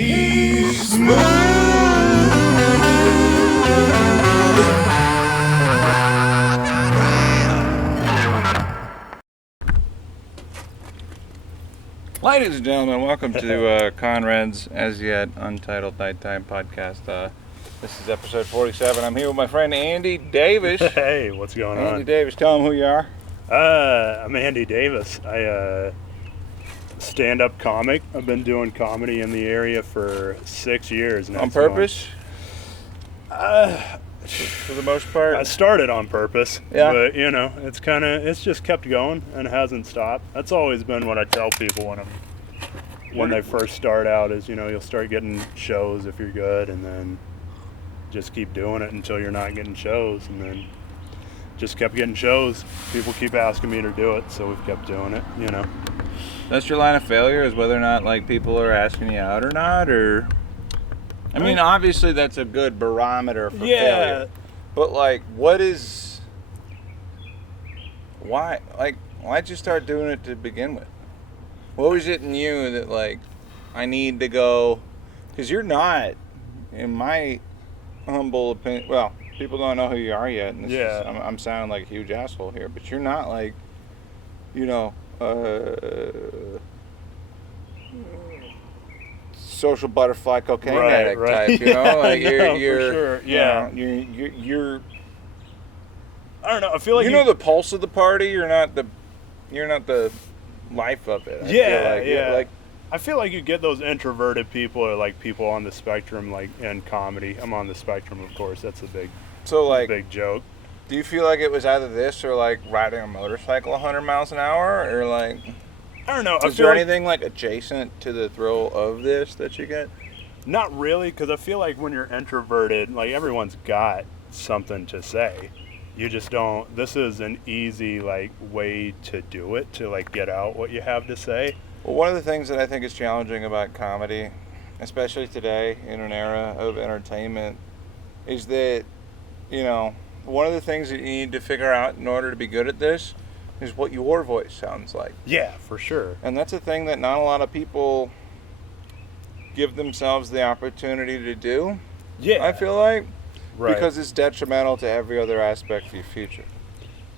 He's smooth. Ladies and gentlemen, welcome to Conrad's As Yet Untitled Nighttime Podcast. This is episode 47. I'm here with my friend Andy Davis. Hey, what's going on? Andy Davis, tell him who you are. I'm Andy Davis. I stand-up comic. I've been doing comedy in the area for 6 years now. On purpose? For the most part? I started on purpose, Yeah. but it's just kept going and it hasn't stopped. That's always been what I tell people when they first start out is, you'll start getting shows if you're good, and then just keep doing it until you're not getting shows, and then just kept getting shows. People keep asking me to do it, so we've kept doing it, That's your line of failure, is whether or not people are asking you out or not, or... I mean, obviously that's a good barometer for failure. But why'd you start doing it to begin with? What was it in you that I need to go? Because you're not, in my humble opinion, well, people don't know who you are yet, and I'm sounding like a huge asshole here, but you're not social butterfly cocaine addict type, you're for sure. You're I don't know. I feel like the pulse of the party. You're not the life of it. I feel like you get those introverted people, or people on the spectrum, in comedy. I'm on the spectrum, of course. That's a big joke. Do you feel like it was either this or riding a motorcycle 100 miles an hour, or I don't know. Is there anything adjacent to the thrill of this that you get? Not really, because I feel like when you're introverted, everyone's got something to say. You just don't. This is an easy way to do it, to get out what you have to say. Well, one of the things that I think is challenging about comedy, especially today in an era of entertainment, is that one of the things that you need to figure out in order to be good at this is what your voice sounds like. Yeah, for sure. And that's a thing that not a lot of people give themselves the opportunity to do. Yeah. I feel like. Right. Because it's detrimental to every other aspect of your future.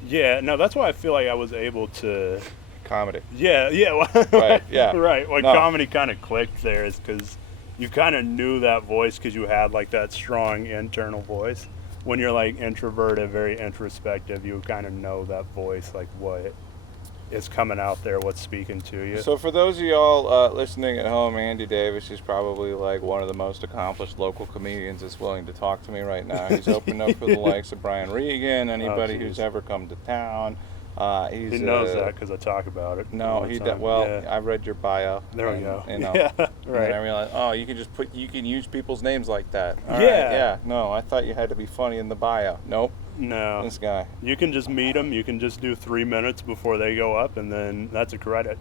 Yeah, no, that's why I feel like I was able to... Comedy. Yeah. Right, yeah. Right, comedy kind of clicked there is because you kind of knew that voice because you had that strong internal voice. When you're introverted, very introspective, you kind of know that voice, what is coming out there, what's speaking to you. So for those of y'all listening at home, Andy Davis is probably one of the most accomplished local comedians that's willing to talk to me right now. He's opened up for the likes of Brian Regan, anybody who's ever come to town. He knows that because I talk about it. No, he does. Well, yeah. I read your bio. There we go. Yeah, right. And I realized, you can use people's names like that. All right, yeah. Yeah. No, I thought you had to be funny in the bio. Nope. No. This guy. You can just meet them. You can just do 3 minutes before they go up, and then that's a credit.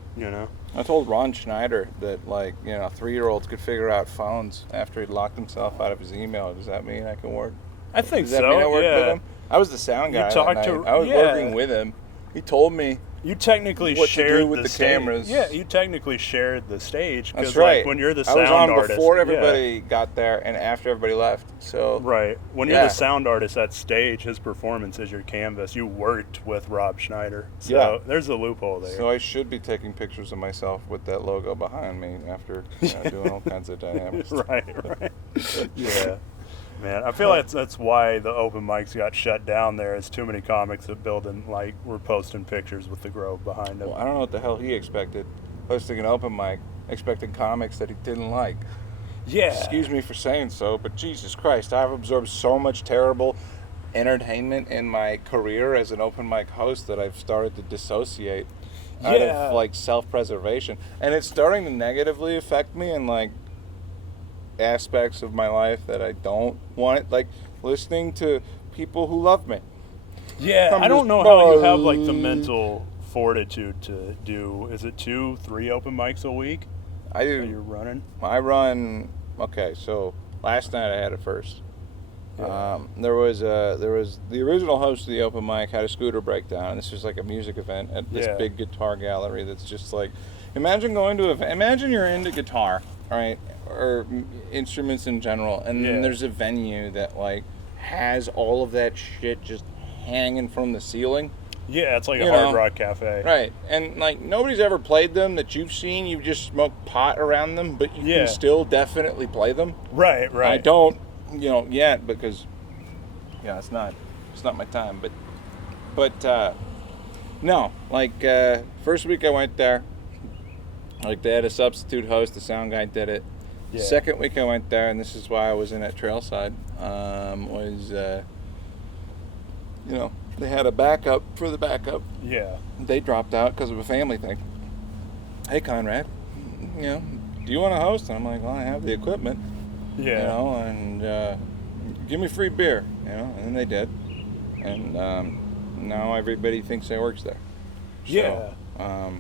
I told Ron Schneider that 3-year-olds could figure out phones after he'd locked himself out of his email. Does that mean I can work? I think Does that mean I worked with him? I was the sound guy. I was working with him. He told me you technically what shared to do with the cameras. Yeah, you technically shared the stage. That's right. When you're the sound artist. I was on before everybody got there and after everybody left. So right. When you're the sound artist at stage, his performance is your canvas. You worked with Rob Schneider. So there's a loophole there. So I should be taking pictures of myself with that logo behind me after doing all kinds of dynamics. Right. Yeah. Man, I feel like that's why the open mics got shut down there. Is too many comics that building were posting pictures with the Grove behind them. Well, I don't know what the hell he expected, hosting an open mic, expecting comics that he didn't like. Yeah. Excuse me for saying so, but Jesus Christ, I've absorbed so much terrible entertainment in my career as an open mic host that I've started to dissociate out of self-preservation, and it's starting to negatively affect me in aspects of my life that I don't want, listening to people who love me. Yeah, I don't know how you have the mental fortitude to do. Is it 2-3 open mics a week? I do. That you're running? I run. Okay, so last night I had it first. There was the original host of the open mic had a scooter breakdown, and this was like a music event at this big guitar gallery that's just like, imagine going to imagine you're into guitar right, or instruments in general, and then Yeah. there's a venue that like has all of that shit just hanging from the ceiling. Yeah, it's like a You Hard know, Rock Cafe. Right, and like nobody's ever played them that you've seen. You just smoke pot around them, but you Yeah. can still definitely play them. Right. I don't, yet because, it's not my time. But no, like first week I went there, like they had a substitute host. The sound guy did it. Yeah. Second week I went there, and this is why I was in at Trailside. They had a backup for the backup. Yeah. They dropped out because of a family thing. Hey, Conrad, do you want to host? And I'm like, well, I have the equipment, Yeah. and give me free beer, and then they did. And now everybody thinks I works there. Yeah. So,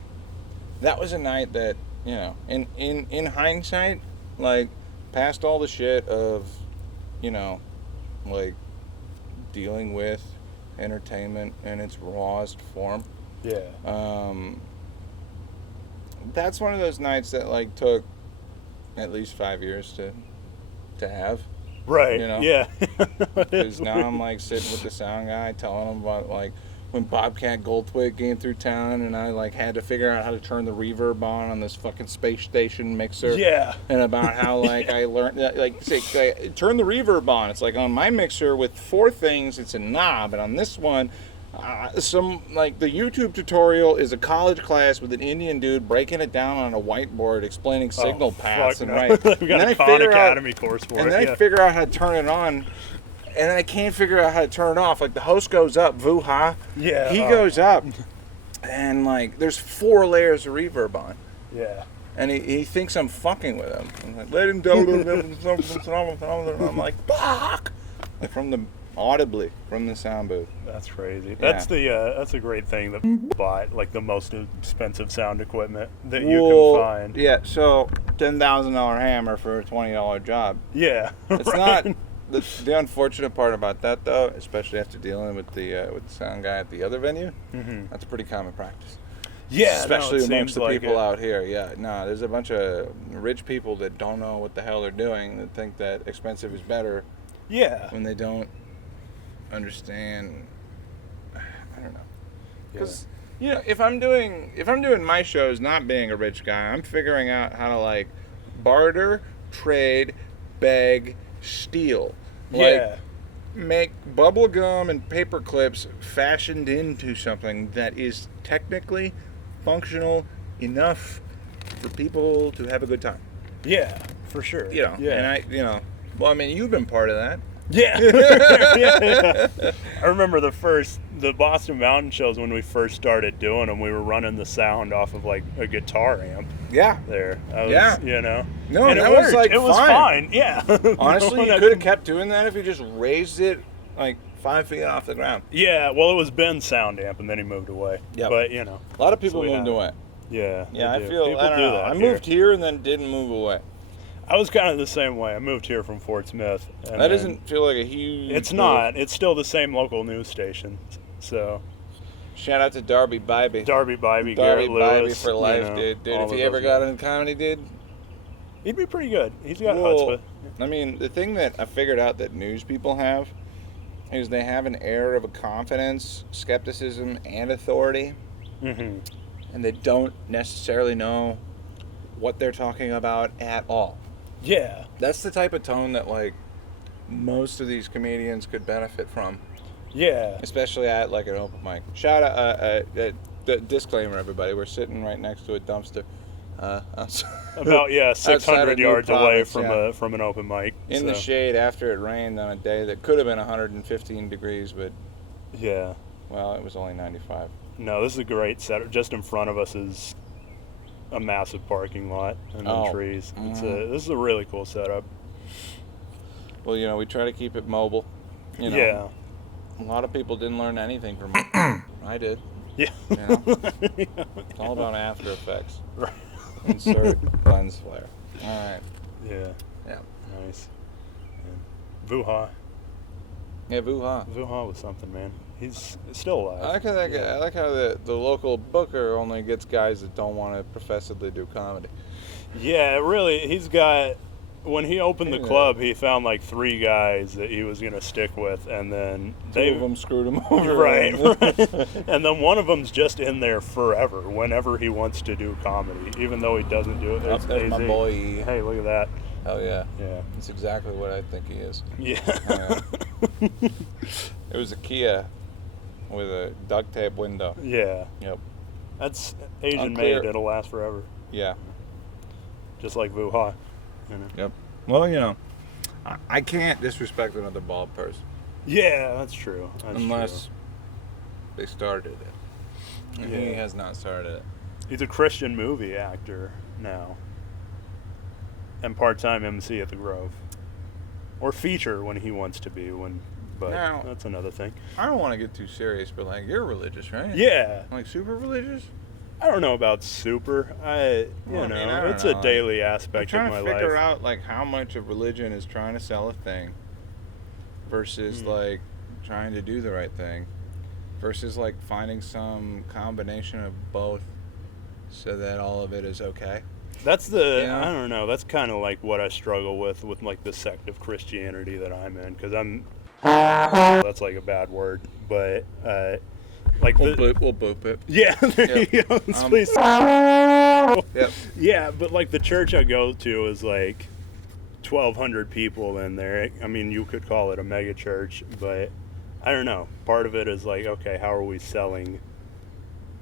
that was a night that, in hindsight, like, past all the shit of, like, dealing with entertainment in its rawest form. Yeah. That's one of those nights that like took at least 5 years to have. Right. Yeah. Because now I'm like sitting with the sound guy telling him about like when Bobcat Goldthwait came through town, and I like had to figure out how to turn the reverb on this fucking space station mixer. Yeah. And about how like I learned turn the reverb on. It's like on my mixer with 4 things, it's a knob, and on this one, the YouTube tutorial is a college class with an Indian dude breaking it down on a whiteboard, explaining signal paths and right. We got a Khan Academy course for it. And then I figure out how to turn it on. And then I can't figure out how to turn it off. Like the host goes up, Vuha. Yeah. He goes up, and like there's 4 layers of reverb on. Yeah. And he thinks I'm fucking with him. I'm like, let him do it. I'm like, fuck! Like audibly from the sound booth. That's crazy. Yeah. That's a great thing that bought like the most expensive sound equipment that you can find. Yeah. So $10,000 hammer for a $20 job. Yeah. It's right. not. The unfortunate part about that, though, especially after dealing with the sound guy at the other venue, that's pretty common practice. Yeah, especially amongst the people it. out here. Yeah, no, there's a bunch of rich people that don't know what the hell they're doing, that think that expensive is better. Yeah. When they don't understand, I don't know. Because if I'm doing my shows, not being a rich guy, I'm figuring out how to like barter, trade, beg, steal. Yeah. Make bubble gum and paper clips fashioned into something that is technically functional enough for people to have a good time. Yeah, for sure. Yeah. And well, I mean, you've been part of that. Yeah. Yeah. I remember the Boston Mountain shows when we first started doing them. We were running the sound off of like a guitar amp. Yeah. There. No, and that it was worked. like it was fine. Yeah. Honestly, you could have kept doing that if you just raised it like 5 feet off the ground. Yeah. Well, it was Ben's sound amp, and then he moved away. Yeah. But a lot of people moved away. Yeah. Yeah, I do. feel. People I don't do know. that I here. moved here and then didn't move away. I was kind of the same way. I moved here from Fort Smith. That doesn't feel like a huge. It's move. not. It's still the same local news station. So. Shout out to Darby Bybee. Darby Bybee, Darby Garrett Bybee Lewis, for life, dude. Dude, if he ever got into comedy, dude, he'd be pretty good. He's got well, chutzpah. I mean, the thing that I figured out that news people have is they have an air of a confidence, skepticism, and authority, Mm-hmm. and they don't necessarily know what they're talking about at all. Yeah. That's the type of tone that, like, most of these comedians could benefit from. Yeah. Especially at, like, an open mic. Shout out, the disclaimer, everybody. We're sitting right next to a dumpster. About 600 outside of New yards away Providence, from an open mic. In the shade after it rained on a day that could have been 115 degrees, but, Yeah. well, it was only 95. No, this is a great setup. Just in front of us is a massive parking lot and then trees. This is a really cool setup. Well, we try to keep it mobile. Yeah. A lot of people didn't learn anything from it. I did. Yeah. It's all about After Effects. Right. Insert lens flare. All right. Yeah. Yeah. Nice. And Vuha. Yeah, Vuha. Vuha was something, man. He's still alive. I like how the local booker only gets guys that don't want to professedly do comedy. Yeah, really, he's got. When he opened the Yeah. club, he found like 3 guys that he was gonna stick with, and then Two of them screwed him over. right, and then one of them's just in there forever. Whenever he wants to do comedy, even though he doesn't do it. Up there's my AZ. boy. Hey, look at that. Oh yeah. Yeah. That's exactly what I think he is. Yeah. It was a Kia with a duct tape window. Yeah. Yep. That's Asian Unclear. made. It'll last forever, Yeah. just like Wuha. You know? Yep. Well, you know, I can't disrespect another bald person Yeah, that's true. That's unless they started it. And he Yeah. has not started it. true. He's a Christian movie actor now, and part-time MC at the Grove, or feature when he wants to be. But Now- that's another thing. I don't want to get too serious, but like, you're religious, right? Yeah, Like super religious? I don't know about super. I Well, I mean, I don't it's know. a daily I'm aspect of trying my to figure life. out like how much of religion is trying to sell a thing versus like trying to do the right thing versus like finding some combination of both so that all of it is okay. That's the Yeah. I don't know. That's kind of like what I struggle with like the sect of Christianity that I'm in, because I'm that's like a bad word, but like We'll boop it. yeah, there Yep. you go. Please. Yep. Yeah, but like the church I go to is like 1,200 people in there. I mean, you could call it a mega church, but I don't know. Part of it is like, okay, how are we selling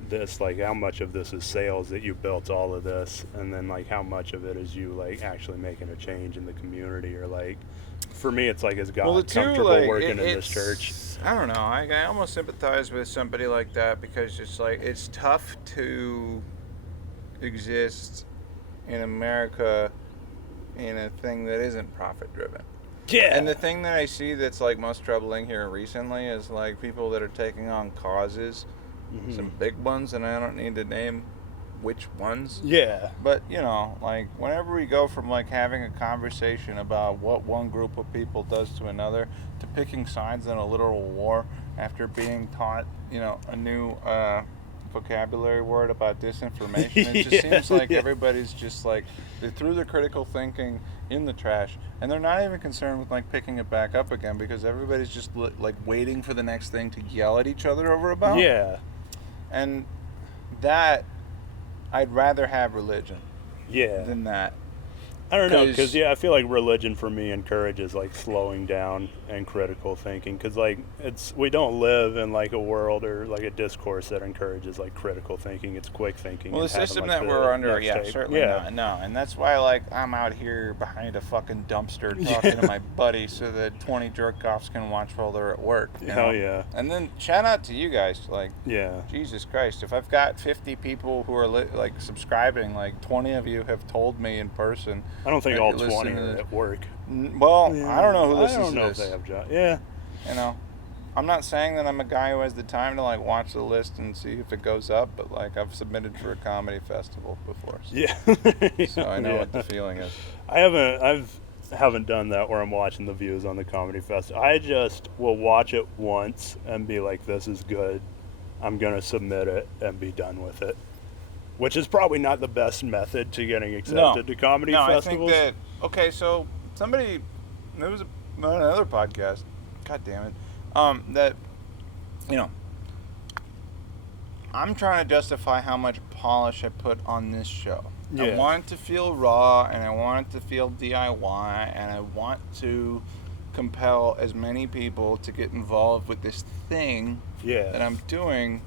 this? Like, how much of this is sales that you built all of this, and then like how much of it is you like actually making a change in the community, or like, for me, it's like, is God Well, the two, comfortable like, working in it's- this church? I don't know. I almost sympathize with somebody like that because it's like it's tough to exist in America in a thing that isn't profit driven. Yeah, And the thing that I see that's like most troubling here recently is like people that are taking on causes, Mhm. some big ones, and I don't need to name which ones. yeah, But you know, like whenever we go from like having a conversation about what one group of people does to another to picking sides in a literal war after being taught, you know, a new vocabulary word about disinformation, it just Yeah, seems like yeah. everybody's just like they threw their critical thinking in the trash, and they're not even concerned with like picking it back up again because everybody's just like waiting for the next thing to yell at each other over about. yeah, And that I'd rather have religion yeah. than that. I don't know, 'Cause- because yeah, I feel like religion for me encourages like slowing down and critical thinking, because like we don't live in like a world or like a discourse that encourages like critical thinking. It's quick thinking. Well, the and having, system like, that the we're under, next yeah, take. certainly yeah. not. No, and that's why, like, I'm out here behind a fucking dumpster talking to my buddy so that 20 jerk-offs can watch while they're at work. You Hell know? yeah. And then shout out to you guys, like, Yeah. Jesus Christ, if I've got 50 people who are like subscribing, like 20 of you have told me in person. I don't think that all you 20 listen to are this. at work. Well, I don't know who listens I don't to know this. if they have jobs. Yeah. You know, I'm not saying that I'm a guy who has the time to like watch the list and see if it goes up, but like I've submitted for a comedy festival before, so, Yeah. so I know Yeah. what the feeling is. I haven't done that where I'm watching the views on the comedy fest. I just will watch it once and be like, this is good. I'm gonna submit it and be done with it. Which is probably not the best method to getting accepted to comedy no, festivals. I think that okay. So somebody, there was another podcast. God damn it. That you know, I'm trying to justify how much polish I put on this show. I Yeah. want it to feel raw, and I want it to feel DIY, and I want to compel as many people to get involved with this thing that Yeah. I'm doing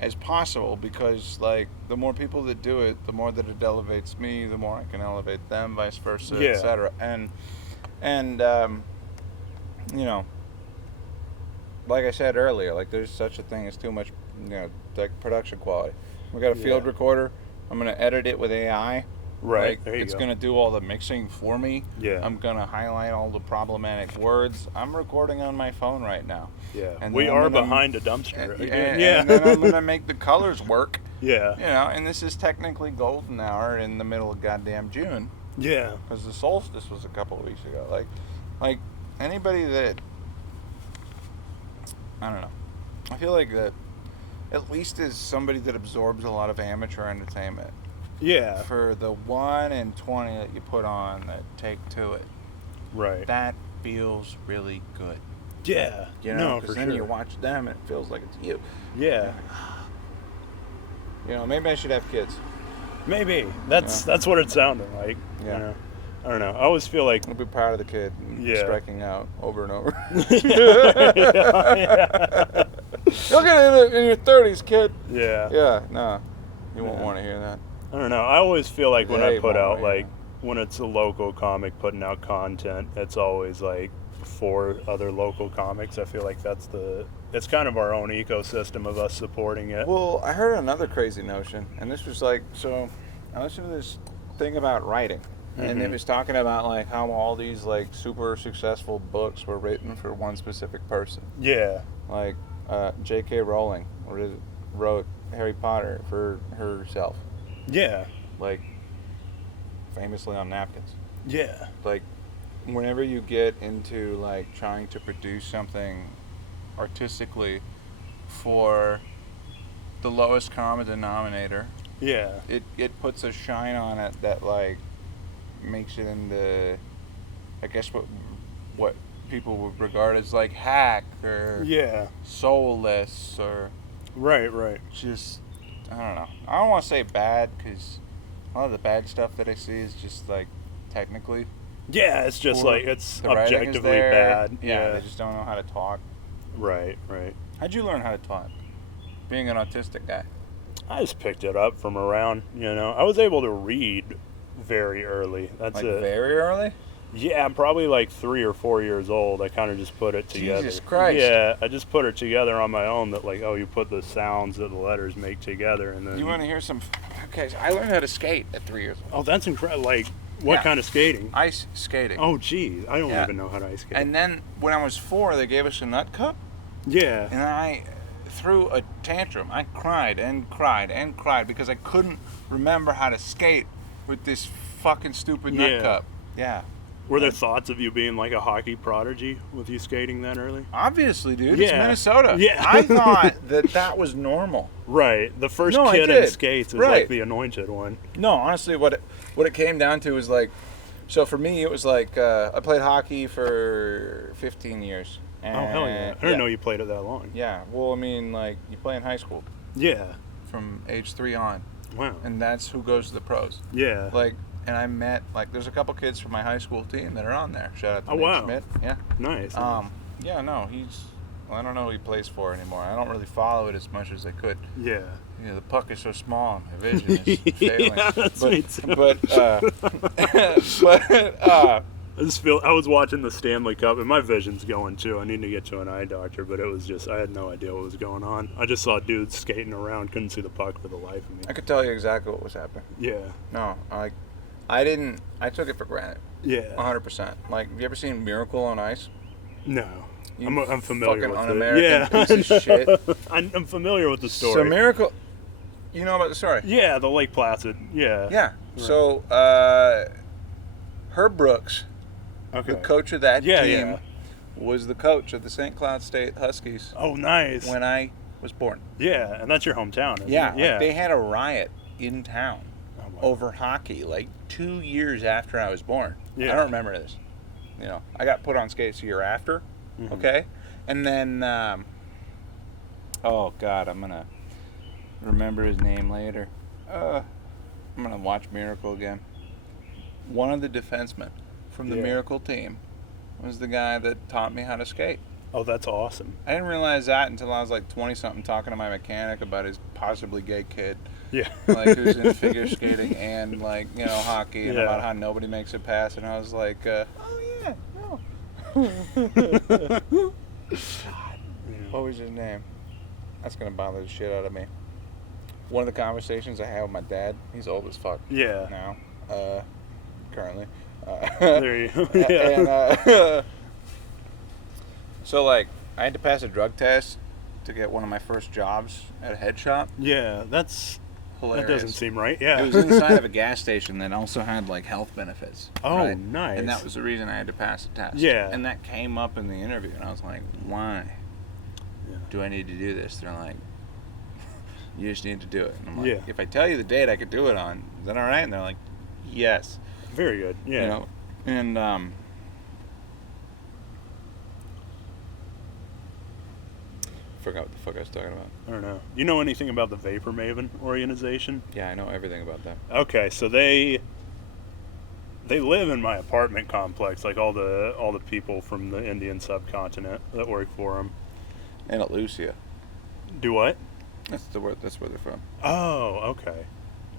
as possible, because like the more people that do it, the more that it elevates me, the more I can elevate them, vice versa, Yeah. etc. And you know, like I said earlier, like there's such a thing as too much, you know, like production quality. We got a field Yeah. recorder. I'm gonna edit it with AI. Right. Like, there you it's go. gonna do all the mixing for me. Yeah. I'm gonna highlight all the problematic words. I'm recording on my phone right now. Yeah. and We then I'm are gonna- behind a dumpster. And, again. and then I'm gonna make the colors work. Yeah. You know, and this is technically golden hour in the middle of goddamn June, Yeah. because the solstice was a couple of weeks ago. Like anybody that, I don't know, I feel like that at least is somebody that absorbs a lot of amateur entertainment. Yeah. for the 1 in 20 that you put on that take to it. Right. That feels really good. Yeah. You know, No, because for then sure. you watch them and it feels like it's you. Yeah. You know, maybe I should have kids. Maybe. That's what it sounded like. Yeah. You know? I don't know. I always feel like I'll be proud of the kid Yeah. striking out over and over. yeah. You'll get it in your 30s, kid. Yeah. Yeah, no. You won't Yeah. want to hear that. I don't know. I always feel like when They I put won't, out yeah. like when it's a local comic putting out content, it's always like for other local comics. I feel like it's kind of our own ecosystem of us supporting it. Well, I heard another crazy notion, and this was like, so I listened to this thing about writing, and it Mhm. was talking about like how all these like super successful books were written for one specific person. Yeah. Like J.K. Rowling wrote Harry Potter for herself, Yeah. like famously on napkins. Yeah. Like whenever you get into like trying to produce something artistically for the lowest common denominator, Yeah. it puts a shine on it that like makes it into, I guess, what people would regard as like hack or Yeah. soulless or Right. Right. just, I don't know. I don't want to say bad because a lot of the bad stuff that I see is just like technically Yeah. It's just poor. like it's The writing is objectively there. bad. Yeah, they just don't know how to talk. Right. Right. How'd you learn how to talk? Being an autistic guy. I just picked it up from around. You know, I was able to read very early. That's Like it. very early? Yeah, I'm probably like 3 or 4 years old. I kind of just put it together. Jesus Christ. Yeah, I just put it together on my own. That like, oh, you put the sounds that the letters make together, and then You want to hear some? Okay, so I learned how to skate at 3 years old. oh, that's incredible. Like, what Yeah. kind of skating? Ice skating. Oh, geez, I don't Yeah. even know how to ice skate. And then when I was 4, they gave us a nut cup, yeah, and I threw a tantrum. I cried and cried and cried because I couldn't remember how to skate with this fucking stupid nut Yeah. cup. Yeah. were there thoughts of you being like a hockey prodigy with you skating that early? Obviously, dude. It's Yeah. Minnesota. Yeah. I thought that was normal. Right, the first No, I kid in did. skates is Right. like the anointed one. No, honestly, what it came down to was like, so for me, it was like I played hockey for 15 years. And, Oh hell yeah! I didn't know you played it that long. Yeah, well, I mean, like you play in high school Yeah. from age 3 on, Wow. and that's who goes to the pros. Yeah. Like, and I met like there's a couple kids from my high school team that are on there. Shout out to Oh, Nate wow. Schmidt. Yeah. Nice. Yeah, no, I don't know who he plays for anymore. I don't really follow it as much as I could. yeah. You know, the puck is so small, my vision is failing. Yeah, that's me too. But I just feel I was watching the Stanley Cup and my vision's going too. I need to get to an eye doctor, but it was just I had no idea what was going on. I just saw dudes skating around, couldn't see the puck for the life of me. I could tell you exactly what was happening. Yeah, No, I took it for granted, yeah. 100%. Like, have you ever seen Miracle on Ice? No, You I'm familiar fucking with un-American it. Yeah, piece of shit. I'm familiar with the So story. Miracle, you know about the story? Yeah, the Lake Placid. Yeah. Yeah. So Herb Brooks, Okay. the coach of that Yeah, team, yeah. was the coach of the St. Cloud State Huskies Oh, nice. when I was born. Yeah, and that's your hometown. Isn't Yeah, It? Yeah. like they had a riot in town Oh, wow. over hockey like 2 years after I was born. Yeah. I don't remember this. You know, I got put on skates a year after. Mhm. Okay, and then oh god, I'm gonna remember his name later. I'm gonna watch Miracle again. One of the defensemen from the Yeah. Miracle team was the guy that taught me how to skate. Oh, that's awesome. I didn't realize that until I was like 20 something, talking to my mechanic about his possibly gay kid, Yeah. like who's in figure skating and like, you know, hockey, and Yeah. about how nobody makes a pass, and I was like, oh yeah, no. What was his name? That's gonna bother the shit out of me. One of the conversations I had with my dad, he's old as fuck Yeah. now, currently. There you go. And, Yeah. so like, I had to pass a drug test to get one of my first jobs at a head shop. Yeah, that Hilarious. doesn't seem right. Yeah. It was inside of a gas station that also had like health benefits. Oh, right? nice. And that was the reason I had to pass the test. Yeah. And that came up in the interview, and I was like, why Yeah. do I need to do this? They're like, You just need to do it. And I'm like, Yeah. if I tell you the date I could do it on, is that all right? And they're like, yes. Very good. Yeah. You know, and forgot what the fuck I was talking about. I don't know. You know anything about the Vapor Maven organization? Yeah, I know everything about that. Okay, so they live in my apartment complex, like all the people from the Indian subcontinent that work for them. Andalusia. Do what? That's the word. That's where they're from. Oh, okay.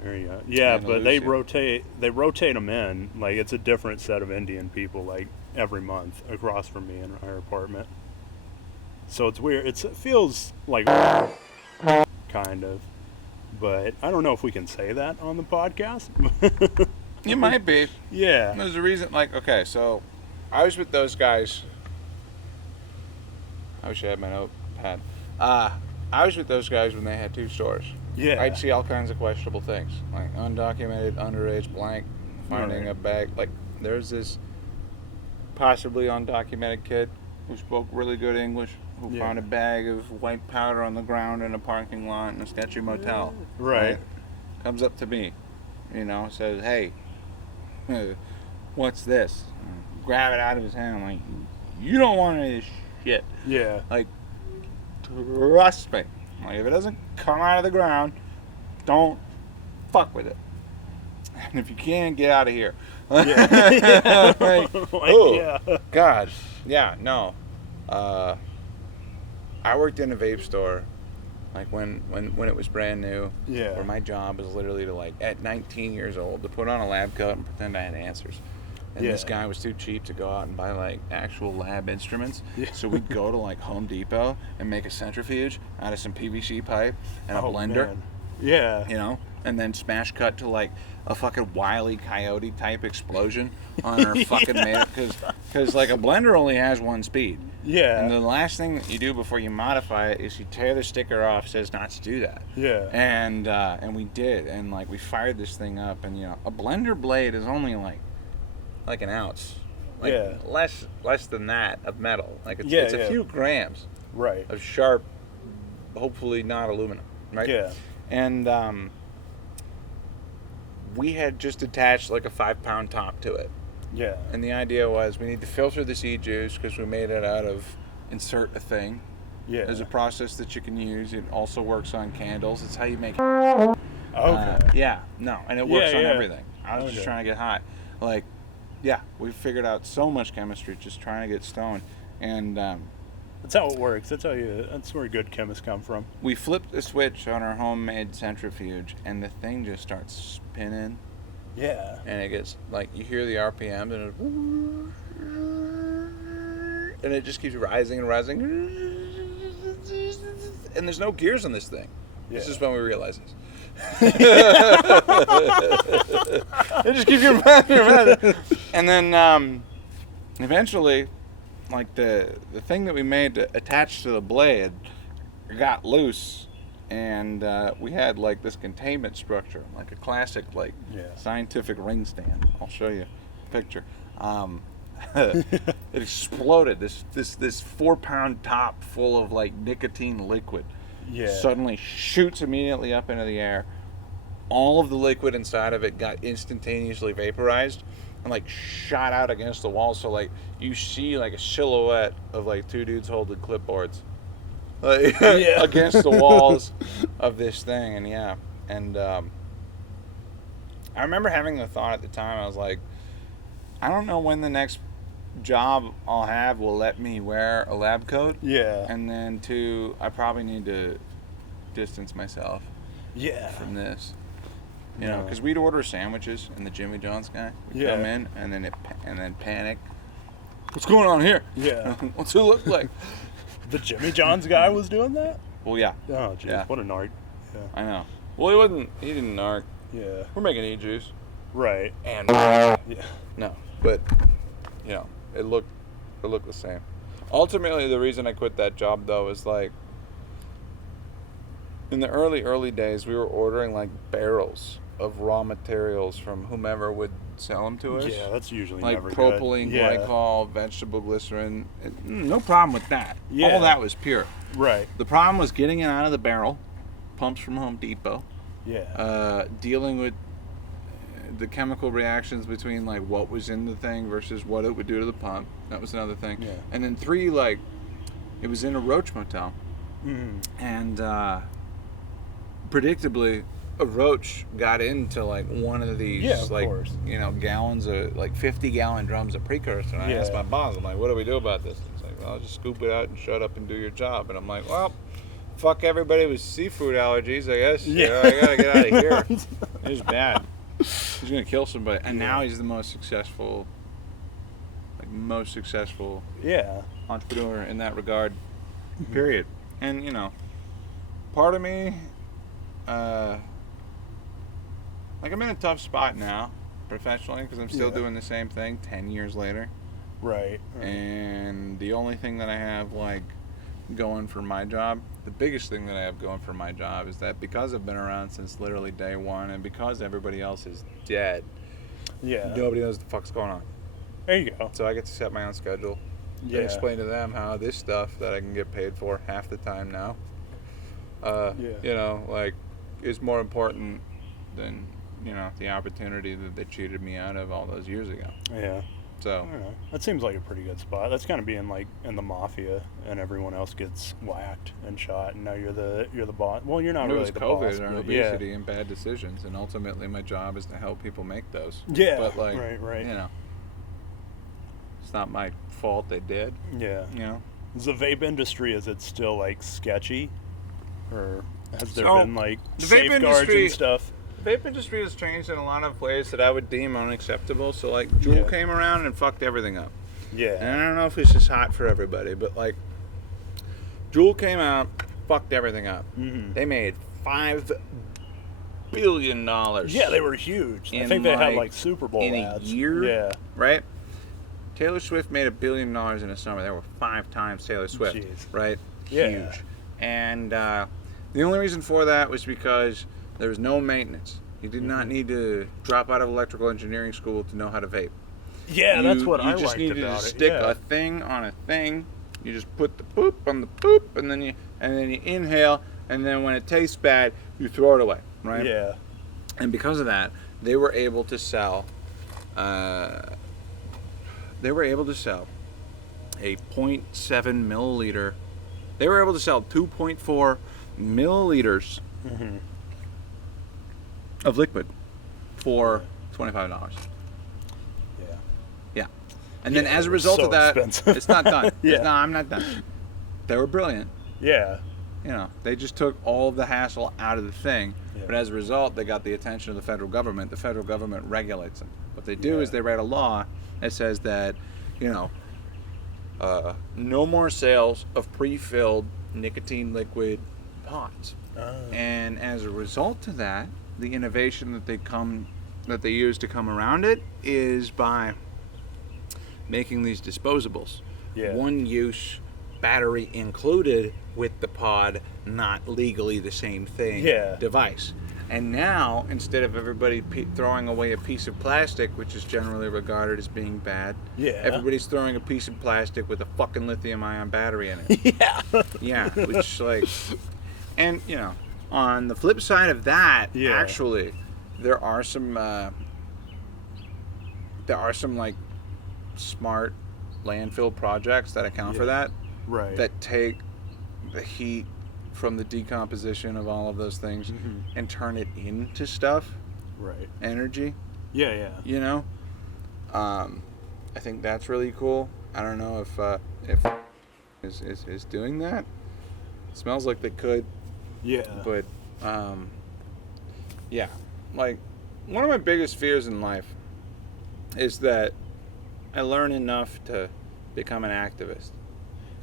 There you go. Yeah, but they Andalusia. rotate them in. Like it's a different set of Indian people, like every month across from me in our apartment. So it's weird. It feels like kind of, but I don't know if we can say that on the podcast. You might be. Yeah. There's a reason. Like, okay, so I was with those guys. I wish I had my notepad. I was with those guys when they had 2 stores. Yeah. I'd see all kinds of questionable things, like undocumented, underage, blank, finding Right. a bag. Like, there's this possibly undocumented kid who spoke really good English, who Yeah. found a bag of white powder on the ground in a parking lot in a sketchy motel. Right. Comes up to me, says, "Hey, what's this?" Grab it out of his hand. I'm like, "You don't want any of this shit." Yeah. Like, trust me. Like, if it doesn't come out of the ground, don't fuck with it. And if you can, get out of here. Yeah. Like, Like, oh, yeah. God. Yeah, no. I worked in a vape store, like when it was brand new. Yeah. Where my job was literally to, like, at 19 years old, to put on a lab coat and pretend I had answers. And Yeah. this guy was too cheap to go out and buy, like, actual lab instruments. Yeah. So we'd go to, like, Home Depot and make a centrifuge out of some PVC pipe and a blender, Man. Yeah. and then smash cut to, like, a fucking Wile E. Coyote type explosion on our fucking because like, a blender only has 1 speed. Yeah. And the last thing that you do before you modify it is you tear the sticker off. It says not to do that. Yeah. And we did, and, like, we fired this thing up, and a blender blade is only like an ounce, like, Yeah. less than that of metal. Like, it's, Yeah, it's a yeah. few grams Right. of sharp, hopefully not aluminum, right? Yeah. And we had just attached, like, a 5-pound top to it. Yeah. And the idea was we need to filter the seed juice because we made it out of insert a thing. Yeah. There's a process that you can use. It also works on candles. It's how you make Okay. yeah, no, and it works Yeah, on yeah. everything. I was just Okay. trying to get high. Like, yeah, we figured out so much chemistry just trying to get stoned. And That's how it works. That's where good chemists come from. we flipped the switch on our homemade centrifuge, and the thing just starts spinning. Yeah. And it gets, like, you hear the RPMs, and it just keeps rising and rising. And there's no gears on this thing. This Yeah. is when we realize this. It just keeps getting faster. And then eventually, like, the thing that we made to attach to the blade got loose, and we had, like, this containment structure, like a classic, like, Yeah. scientific ring stand. I'll show you a picture. It exploded. This 4-pound top full of, like, nicotine liquid Yeah. suddenly shoots immediately up into the air. All of the liquid inside of it got instantaneously vaporized and, like, shot out against the wall. So, like, you see, like, a silhouette of, like, 2 dudes holding clipboards, like, Yeah. against the walls of this thing. And I remember having the thought at the time. I was like, I don't know when the next job I'll have will let me wear a lab coat. Yeah. And then 2, I probably need to distance myself Yeah. from this. No. Because we'd order sandwiches, and the Jimmy John's guy would Yeah. come in, and then panic. What's going on here? Yeah. What's it look like? The Jimmy John's guy was doing that? Well, yeah, Oh, jeez. Yeah. What a narc. Yeah. I know. Well, he didn't narc. Yeah. We're making e-juice. Right. And Yeah. no, but it looked the same. Ultimately, the reason I quit that job, though, is, like, in the early days, we were ordering, like, barrels of raw materials from whomever would sell them to us. Yeah, that's usually Like never propylene, good. Yeah. glycol, vegetable glycerin. No problem with that. Yeah. All that was pure. Right. The problem was getting it out of the barrel pumps from Home Depot. Yeah. Dealing with the chemical reactions between like what was in the thing versus what it would do to the pump. That was another thing. Yeah. And then 3, like, it was in a roach motel. Mhm. And predictably, a roach got into like one of these, Yeah, of like, course. you know, gallons of, like 50-gallon drums of precursor. And I Yeah. asked my boss, I'm like, what do we do about this? He's like, well, just scoop it out and shut up and do your job. And I'm like, well, fuck everybody with seafood allergies, I guess. You Yeah. know, I gotta get out of here. It was bad. He's gonna kill somebody. And now he's the most successful Yeah. entrepreneur in that regard, period. And, you know, part of me, like, I'm in a tough spot now professionally because I'm still Yeah. doing the same thing 10 years later. Right. And the only thing that I have, like, going for my job, the biggest thing that I have going for my job is that because I've been around since literally day one and because everybody else is dead, Yeah. nobody knows what the fuck's going on. There you go. So I get to set my own schedule. Yeah. And explain to them how this stuff that I can get paid for half the time now, you know, like, is more important than, you know, the opportunity that they cheated me out of all those years ago. Yeah. I So, don't know. That seems like a pretty good spot. That's kind of being like in the mafia, and everyone else gets whacked and shot, and now you're the boss. Well, you're not it really was the COVID boss. and but obesity and bad decisions, and ultimately my job is to help people make those. Yeah. But, like, right. you know, it's not my fault they did, Yeah. you know. Is the vape industry, is it still like sketchy, or has there So, been like the vape safeguards industry- and stuff? The vape industry has changed in a lot of ways that I would deem unacceptable. So, like, Juul Yeah. came around and fucked everything up. And Yeah. I don't know if this is hot for everybody, but, like, Juul came out, fucked everything up. Mhm. They made $5 billion. Yeah, they were huge. I in, think they had like, like Super Bowl in a ads. year. Yeah. Right? Taylor Swift made $1 billion in a summer. There were 5 times Taylor Swift. Jeez. Right? Yeah. Huge. And the only reason for that was because there was no maintenance. You did not need to drop out of electrical engineering school to know how to vape. Yeah, that's what I You just liked needed about to it. stick yeah. a thing on a thing. You just put the poop on the poop, and then you inhale, and then when it tastes bad, you throw it away, right? Yeah. And because of that, they were able to sell. They were able to sell a 0.7 milliliter. They were able to sell 2.4 milliliters Mhm. of liquid for $25. Yeah. Yeah. And then Yeah, as a it was result so of that, expensive. it's not done. Yeah. No, I'm not done. They were brilliant. Yeah. You know, they just took all of the hassle out of the thing. Yeah. But as a result, they got the attention of the federal government. The federal government regulates them. What they do Yeah. is they write a law that says that, you know, no more sales of pre-filled nicotine liquid pods. And as a result of that, the innovation that they use to come around it is by making these disposables. Yeah. One use, battery included with the pod, not legally the same thing. Yeah. Device. And now, instead of everybody throwing away a piece of plastic, which is generally regarded as being bad, Yeah. everybody's throwing a piece of plastic with a fucking lithium-ion battery in it. Yeah. Yeah, which, like, and, you know, on the flip side of that, Yeah. actually, there are some, like, smart landfill projects that account for Yeah. that, Right. that take the heat from the decomposition of all of those things Mhm. and turn it into stuff, Right. energy, Yeah. Yeah. you know? I think that's really cool. I don't know if is doing that. It smells like they could. Yeah. But, yeah, like, one of my biggest fears in life is that I learn enough to become an activist.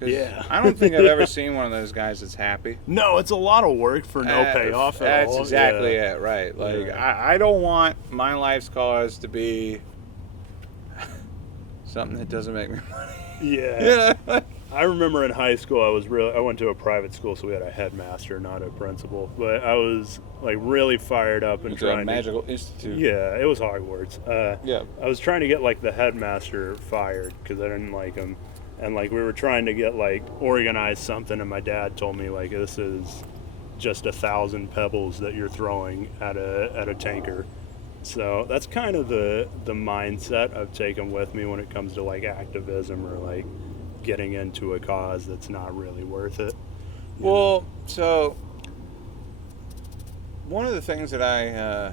'Cause Yeah. I don't think I've ever seen one of those guys that's happy. No, it's a lot of work for no payoff at That's all. exactly Yeah. it, right? Like, Yeah. I don't want my life's cause to be something that doesn't make me money. Yeah. Yeah. I remember in high school, I went to a private school, so we had a headmaster, not a principal. But I was like really fired up and It's a trying magical institute. Yeah, it was Hogwarts. Yeah. I was trying to get like the headmaster fired because I didn't like him, and like we were trying to get like organize something, and my dad told me like this is just 1,000 pebbles that you're throwing at a tanker. So that's kind of the mindset I've taken with me when it comes to like activism or like getting into a cause that's not really worth it. you know? Well, so one of the things that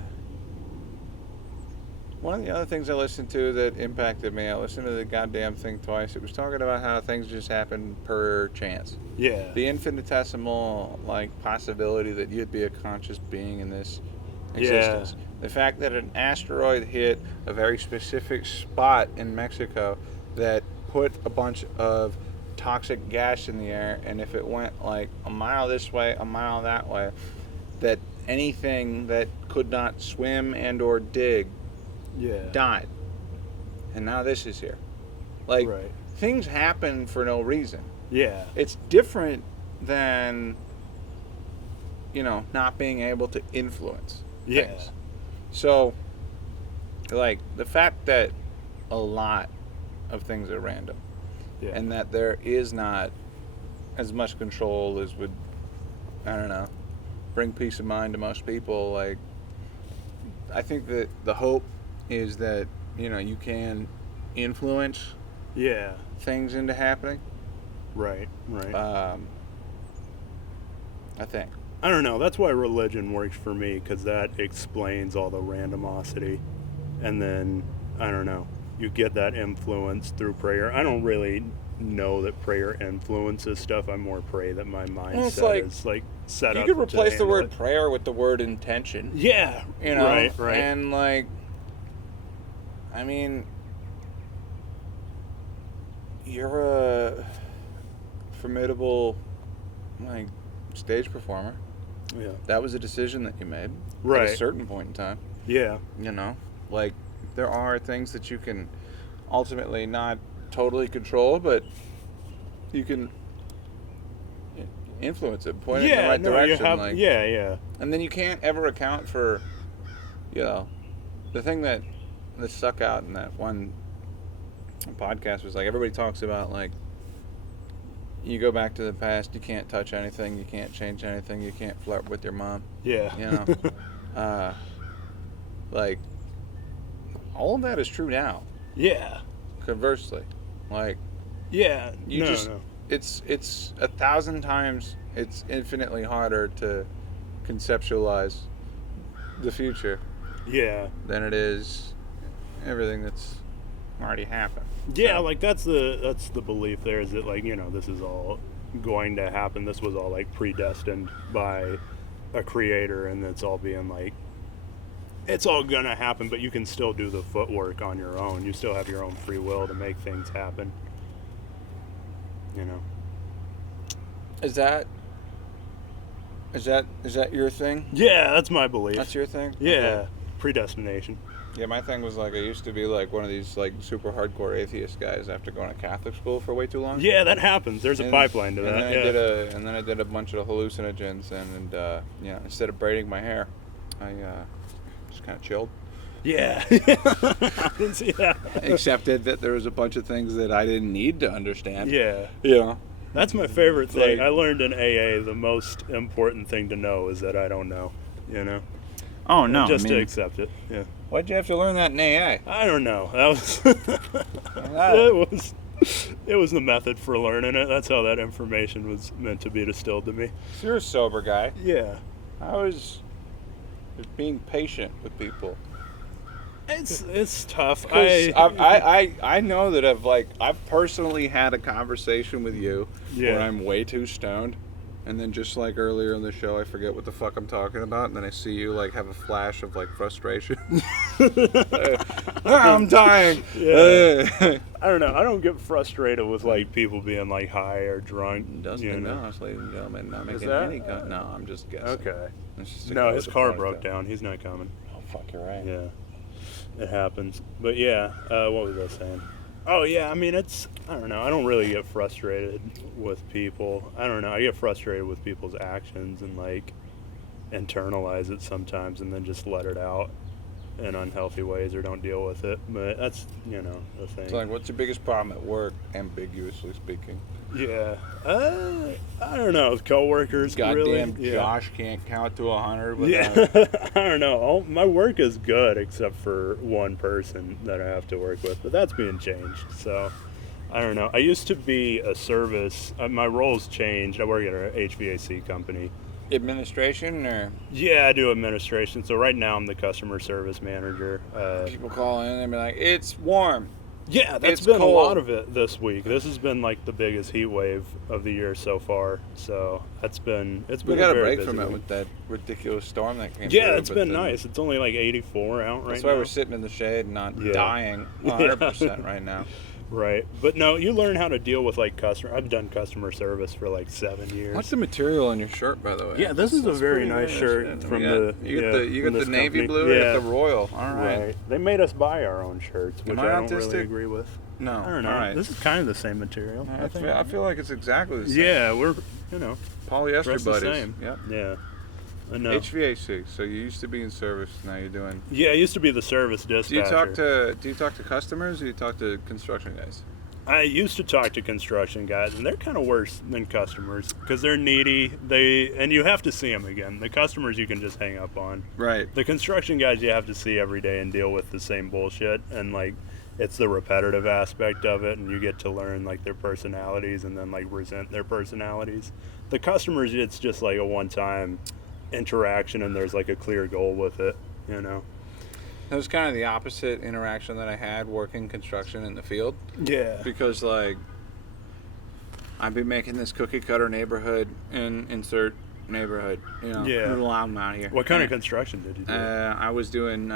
one of the other things I listened to that impacted me, I listened to the goddamn thing twice. It was talking about how things just happen per chance. Yeah. The infinitesimal like possibility that you'd be a conscious being in this existence. The fact that an asteroid hit a very specific spot in Mexico that put a bunch of toxic gas in the air, and if it went like a mile this way, a mile that way, that anything that could not swim and or dig Yeah. died. And now this is here. Like, Right. things happen for no reason. Yeah. It's different than, not being able to influence Yeah. things. So, like, the fact that a lot of things are random Yeah. and that there is not as much control as would, I don't know, bring peace of mind to most people. Like, I think that the hope is that, you can influence Yeah. things into happening. Right. Right. I think. I don't know. That's why religion works for me, because that explains all the randomosity. And then, I don't know, you get that influence through prayer. I don't really know that prayer influences stuff. I more pray that my Well, it's mindset like, is like set You up could to replace the handle word it. prayer with the word intention. Yeah. Right. Right. And like, I mean, you're a formidable, like, stage performer. Yeah. That was a decision that you made at Right. a certain point in time. Yeah. Like, there are things that you can ultimately not totally control, but you can influence it, point it in the right direction. Like, yeah. Yeah. and then you can't ever account for, the thing that stuck out in that one podcast was like, everybody talks about like, you go back to the past, you can't touch anything, you can't change anything, you can't flirt with your mom. Yeah. Like, all of that is true now. Yeah. Conversely, like, Yeah. you no, just no. it's 1,000 times it's infinitely harder to conceptualize the future Yeah. than it is everything that's already happened. Yeah, So, like that's the belief there, is that like, this is all going to happen. This was all like predestined by a creator, and it's all being like, it's all gonna happen, but you can still do the footwork on your own. You still have your own free will to make things happen. is that your thing? Yeah, that's my belief. That's your thing? Yeah, Okay. predestination. Yeah, my thing was like, I used to be like one of these like super hardcore atheist guys after going to Catholic school for way too long. Yeah, that happens. There's a And- pipeline to and that. Then I did a bunch of hallucinogens, and instead of braiding my hair, I just kind of chilled. Yeah. I didn't see that. Accepted that there was a bunch of things that I didn't need to understand. Yeah. That's my favorite thing. Like- I learned in AA the most important thing to know is that I don't know. Oh And just to accept it. Yeah. why'd you have to learn that in AA? I don't know. That was it was the method for learning it. That's how that information was meant to be distilled to me. So you're a sober guy. Yeah. How is just being patient with people? It's tough. 'Cause I know that I've personally had a conversation with you Yeah. where I'm way too stoned, and then just like earlier in the show, I forget what the fuck I'm talking about, and then I see you like have a flash of like frustration. I'm dying. Yeah. I don't know. I don't get frustrated with like people being like high or drunk. Dustin Moss, ladies and gentlemen, not making that- any no, I'm just guessing. Okay. It's just a No, guy his with a car point broke down. down. He's not coming. Oh fuck, you're right. Yeah, it happens. But yeah, what was I saying? Oh yeah, I mean, I don't know. I don't really get frustrated with people. I don't know. I get frustrated with people's actions and like internalize it sometimes and then just let it out. in unhealthy ways or don't deal with it. But that's, the thing. It's like, what's your biggest problem at work, ambiguously speaking? Yeah. I don't know. Coworkers, Goddamn really. Josh can't count to 100 without. Yeah. I don't know. My work is good except for one person that I have to work with, but that's being changed. So I don't know. I used to be a service. My role's changed. I work at an HVAC company. Administration or Yeah, I do administration. So right now I'm the customer service manager. people call in and be like, it's warm. Yeah, that's It's been cold. a lot of it this week. This has been like the biggest heat wave of the year so far. So it's been We a got a very break busy from it week. with that ridiculous storm that came Yeah, through. it's but been then- nice. It's only like 84 out right That's now. why we're sitting in the shade and not Yeah. dying 100% right now. Right, but no, you learn how to deal with like customer. I've done customer service for like 7 years. What's the material on your shirt, by the way? Yeah, this is a That's very pretty nice shirt shit. from You got- you got from the this navy company. blue, you Yeah, got the royal. All right. right. They made us buy our own shirts, which Am I I don't autistic? really agree with. No. I don't know. All right. This is kind of the same material. I feel like it's exactly the same. Yeah, we're Polyester dressed the buddies. same. Yep. Yeah. I know. HVAC. So you used to be in service. Now you're doing. Yeah, I used to be the service Do you dispatcher. talk to customers? Or do you talk to construction guys? I used to talk to construction guys, and they're kind of worse than customers because they're needy. And you have to see them again. The customers you can just hang up on. Right. The construction guys you have to see every day and deal with the same bullshit, and like it's the repetitive aspect of it, and you get to learn like their personalities and then like resent their personalities. The customers, it's just like a one-time interaction, and there's like a clear goal with it. That was kind of the opposite interaction that I had working construction in the field. Yeah. Because like I'd be making this cookie cutter neighborhood and insert neighborhood, Yeah. little I'm out here. What kind of And, construction did you do? I was doing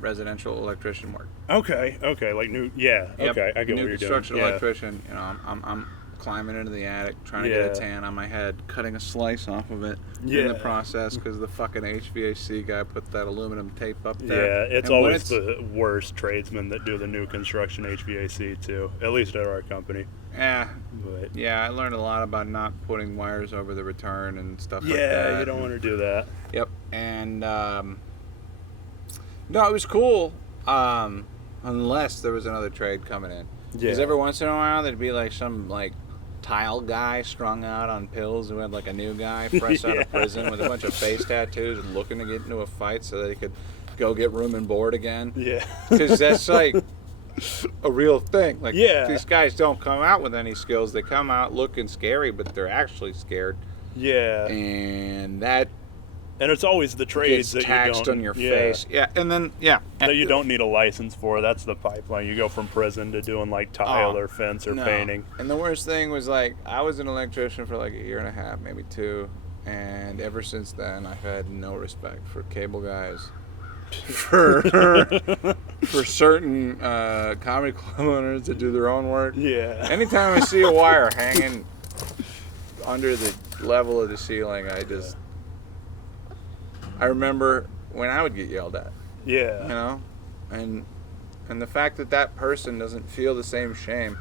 residential electrician work. Okay, like new. Yeah. Yep. Okay, I get New what you're doing. construction Yeah. electrician. I'm climbing into the attic, trying to get Yeah. a tan on my head, cutting a slice off of it in the Yeah. process because the fucking HVAC guy put that aluminum tape up there. Yeah, it's And when always the worst tradesmen that do the new construction HVAC too. At least at our company. Yeah, But yeah. I learned a lot about not putting wires over the return and stuff like that. yeah, you don't want to do that. Yep. And no, it was cool. Unless there was another trade coming in. Because Yeah. every once in a while there'd be like some like tile guy strung out on pills who had like a new guy fresh out Yeah. of prison with a bunch of face tattoos and looking to get into a fight so that he could go get room and board again. Yeah. Because that's like a real thing. Like Yeah. these guys don't come out with any skills. They come out looking scary, but they're actually scared. Yeah. And that And it's always the trades gets that you taxed don't on your yeah, face. Yeah, and then that you don't need a license for. That's the pipeline. You go from prison to doing like tile Oh, or fence or no. painting. And the worst thing was like I was an electrician for like a year and a half, maybe 2, and ever since then I've had no respect for cable guys, for for certain comedy club owners that do their own work. Yeah. Anytime I see a wire hanging under the level of the ceiling, I remember when I would get yelled at, Yeah. and the fact that that person doesn't feel the same shame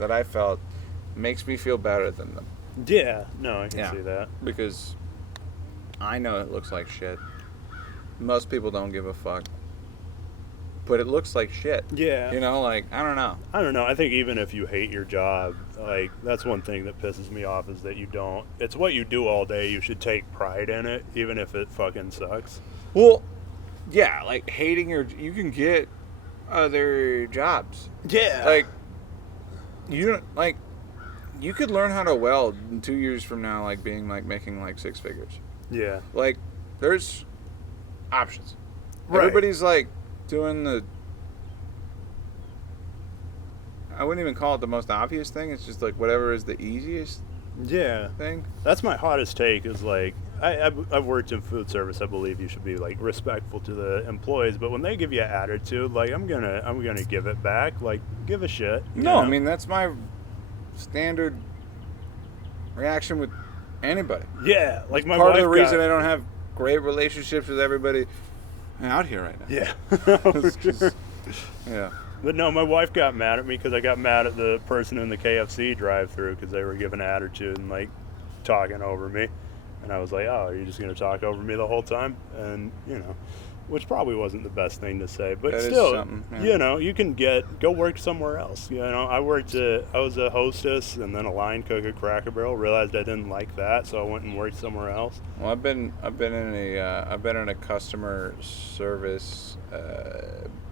that I felt makes me feel better than them, Yeah. No, I can Yeah. see that. because I know it looks like shit. Most people don't give a fuck, but it looks like shit. Yeah. Like I don't know. I don't know. I think even if you hate your job, like that's one thing that pisses me off is that you don't. It's what you do all day. You should take pride in it, even if it fucking sucks. Well, yeah, like hating you can get other jobs. Yeah. Like you don't like you could learn how to weld in 2 years from now, like being like making like 6 figures. Yeah. Like there's options. Right. Everybody's like doing the I wouldn't even call it the most obvious thing. It's just like whatever is the easiest Yeah. thing. That's my hottest take. Is like I've worked in food service. I believe you should be like respectful to the employees, but when they give you an attitude, like I'm gonna give it back. Like give a shit. you No, know? I mean that's my standard reaction with anybody. Yeah. Like my Part of wife the reason got- I don't have great relationships with everybody out here right now. Yeah. It's just- yeah. But no, my wife got mad at me because I got mad at the person in the KFC drive-through because they were giving attitude and like talking over me, and I was like, "Oh, are you just gonna talk over me the whole time?" And which probably wasn't the best thing to say, but That is still, something, yeah. you know, you can go work somewhere else. You know, I was a hostess and then a line cook at Cracker Barrel. Realized I didn't like that, so I went and worked somewhere else. Well, I've been in a customer service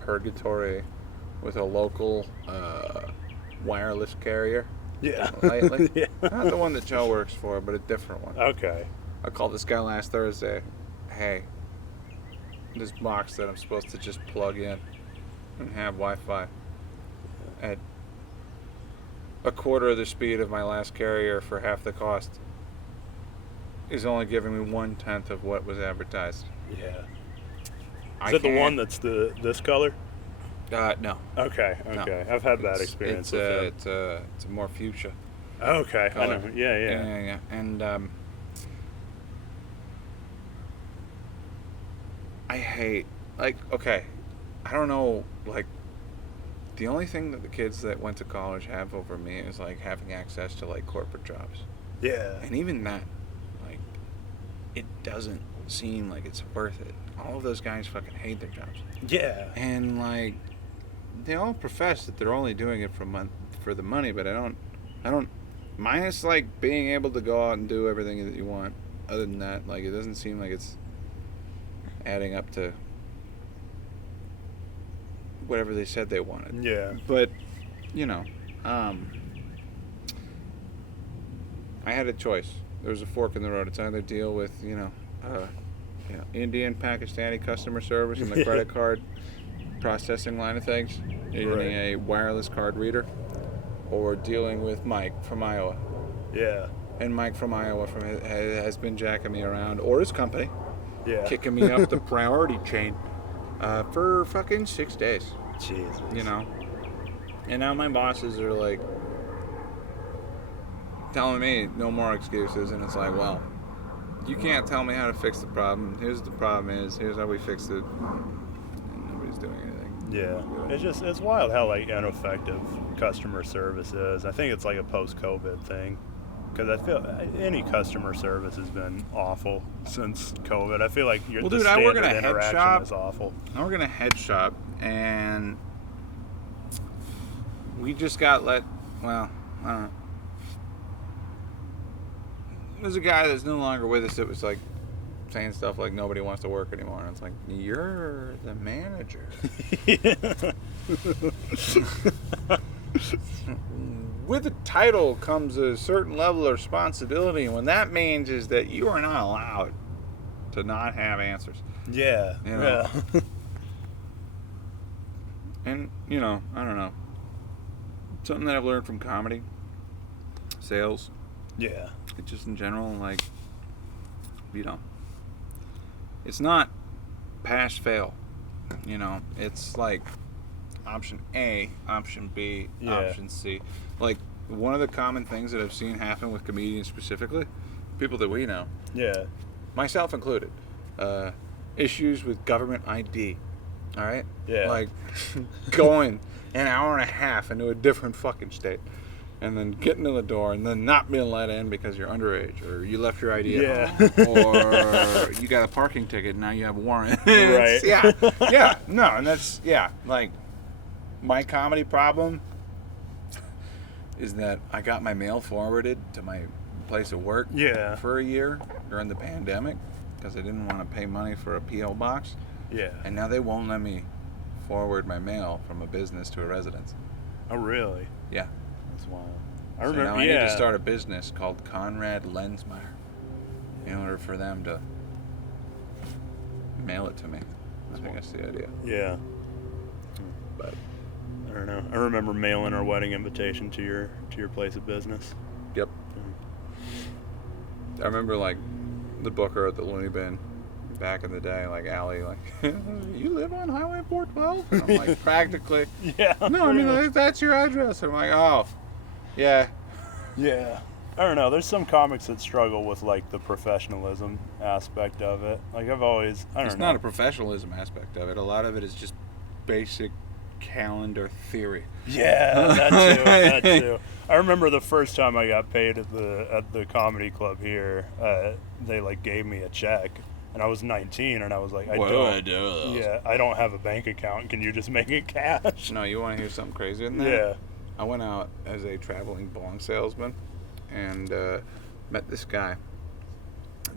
purgatory with a local wireless carrier Yeah. lately. Yeah. Not the one that Joe works for, but a different one. Okay. I called this guy last Thursday. Hey, this box that I'm supposed to just plug in and have Wi-Fi at a quarter of the speed of my last carrier for half the cost is only giving me 1/10 of what was advertised. Yeah. I Is it the can't- one that's this color? No. Okay. No. Okay. I've had that experience with it. It's a more fuchsia. Okay. I color. know. Yeah. Yeah. And I hate, like, okay, I don't know, like, the only thing that the kids that went to college have over me is, like, having access to, like, corporate jobs. Yeah. And even that, like, it doesn't seem like it's worth it. All of those guys fucking hate their jobs. Yeah. And, like, they all profess that they're only doing it for the money, but I don't, minus, like, being able to go out and do everything that you want. Other than that, like, it doesn't seem like it's adding up to whatever they said they wanted. Yeah. But, you know, I had a choice. There was a fork in the road. It's either deal with, Indian, Pakistani customer service and the credit card processing line of things, using Right. a wireless card reader, or dealing with Mike from Iowa. Yeah. And Mike from Iowa has been jacking me around, or his company, Yeah. kicking me up the priority chain for fucking 6 days. Jesus. You know? And now my bosses are like telling me no more excuses, and it's like, well, you can't tell me how to fix the problem. Here's the problem is, here's how we fixed it. And nobody's doing anything. Yeah. It's wild how like ineffective customer service is. I think it's like a post-COVID thing. Because I feel any customer service has been awful since COVID. I feel like Well, the dude, I work standard in a head interaction shop. is awful. I work in a head shop, and we just got I don't know. There's a guy that's no longer with us that was like saying stuff like nobody wants to work anymore. And it's like, you're the manager. With the title comes a certain level of responsibility, and what that means is that you are not allowed to not have answers. Yeah. You know. Yeah. And, I don't know. Something that I've learned from comedy, sales, Yeah. just in general, like, it's not pass fail. It's like option A, option B, Yeah. option C. Like, one of the common things that I've seen happen with comedians specifically, people that we know, Yeah. myself included, issues with government ID. All right? Yeah. Like, going an hour and a half into a different fucking state, and then getting to the door, and then not being let in because you're underage, or you left your ID at home, or you got a parking ticket and now you have a warrant. Right. Yeah. No, and that's, like, my comedy problem is that I got my mail forwarded to my place of work Yeah. for a year during the pandemic because I didn't want to pay money for a P.O. box. Yeah. And now they won't let me forward my mail from a business to a residence. Oh, really? Yeah. That's wild. I So remember. now I yeah. need to start a business called Conrad Lensmeyer in order for them to mail it to me. I think that's the idea. Yeah. But I don't know. I remember mailing our wedding invitation to your place of business. yep. I remember like the booker at the Looney Bin back in the day, like Allie, like, you live on Highway 412? And I'm like, practically. Yeah. No, I mean, that's your address. I'm like, oh, yeah. Yeah. I don't know. There's some comics that struggle with like the professionalism aspect of it. Like I don't It's know. not a professionalism aspect of it. A lot of it is just basic calendar theory. Yeah, that too. I remember the first time I got paid at the comedy club here. They like gave me a check, And I was 19, and I was like, What do I do with those? Yeah, I don't have a bank account. Can you just make it cash? No, you want to hear something crazier than that? Yeah. I went out as a traveling bong salesman and met this guy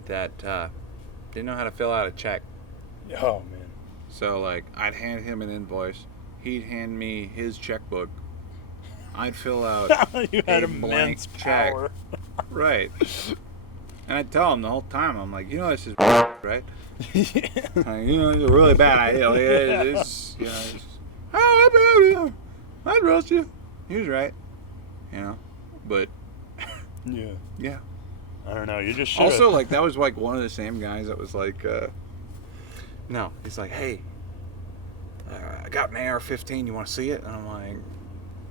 that didn't know how to fill out a check. Oh man. So like, I'd hand him an invoice, he'd hand me his checkbook, I'd fill out You had a blank immense check. power. Right. And I'd tell him the whole time, I'm like, this is right? Yeah. It's a really bad idea. It's, I'd roast you. He was right. But Yeah. yeah. I don't know. You just should. Also, like, that was like one of the same guys that was like, no, he's like, hey, I got an AR-15. You want to see it? And I'm like,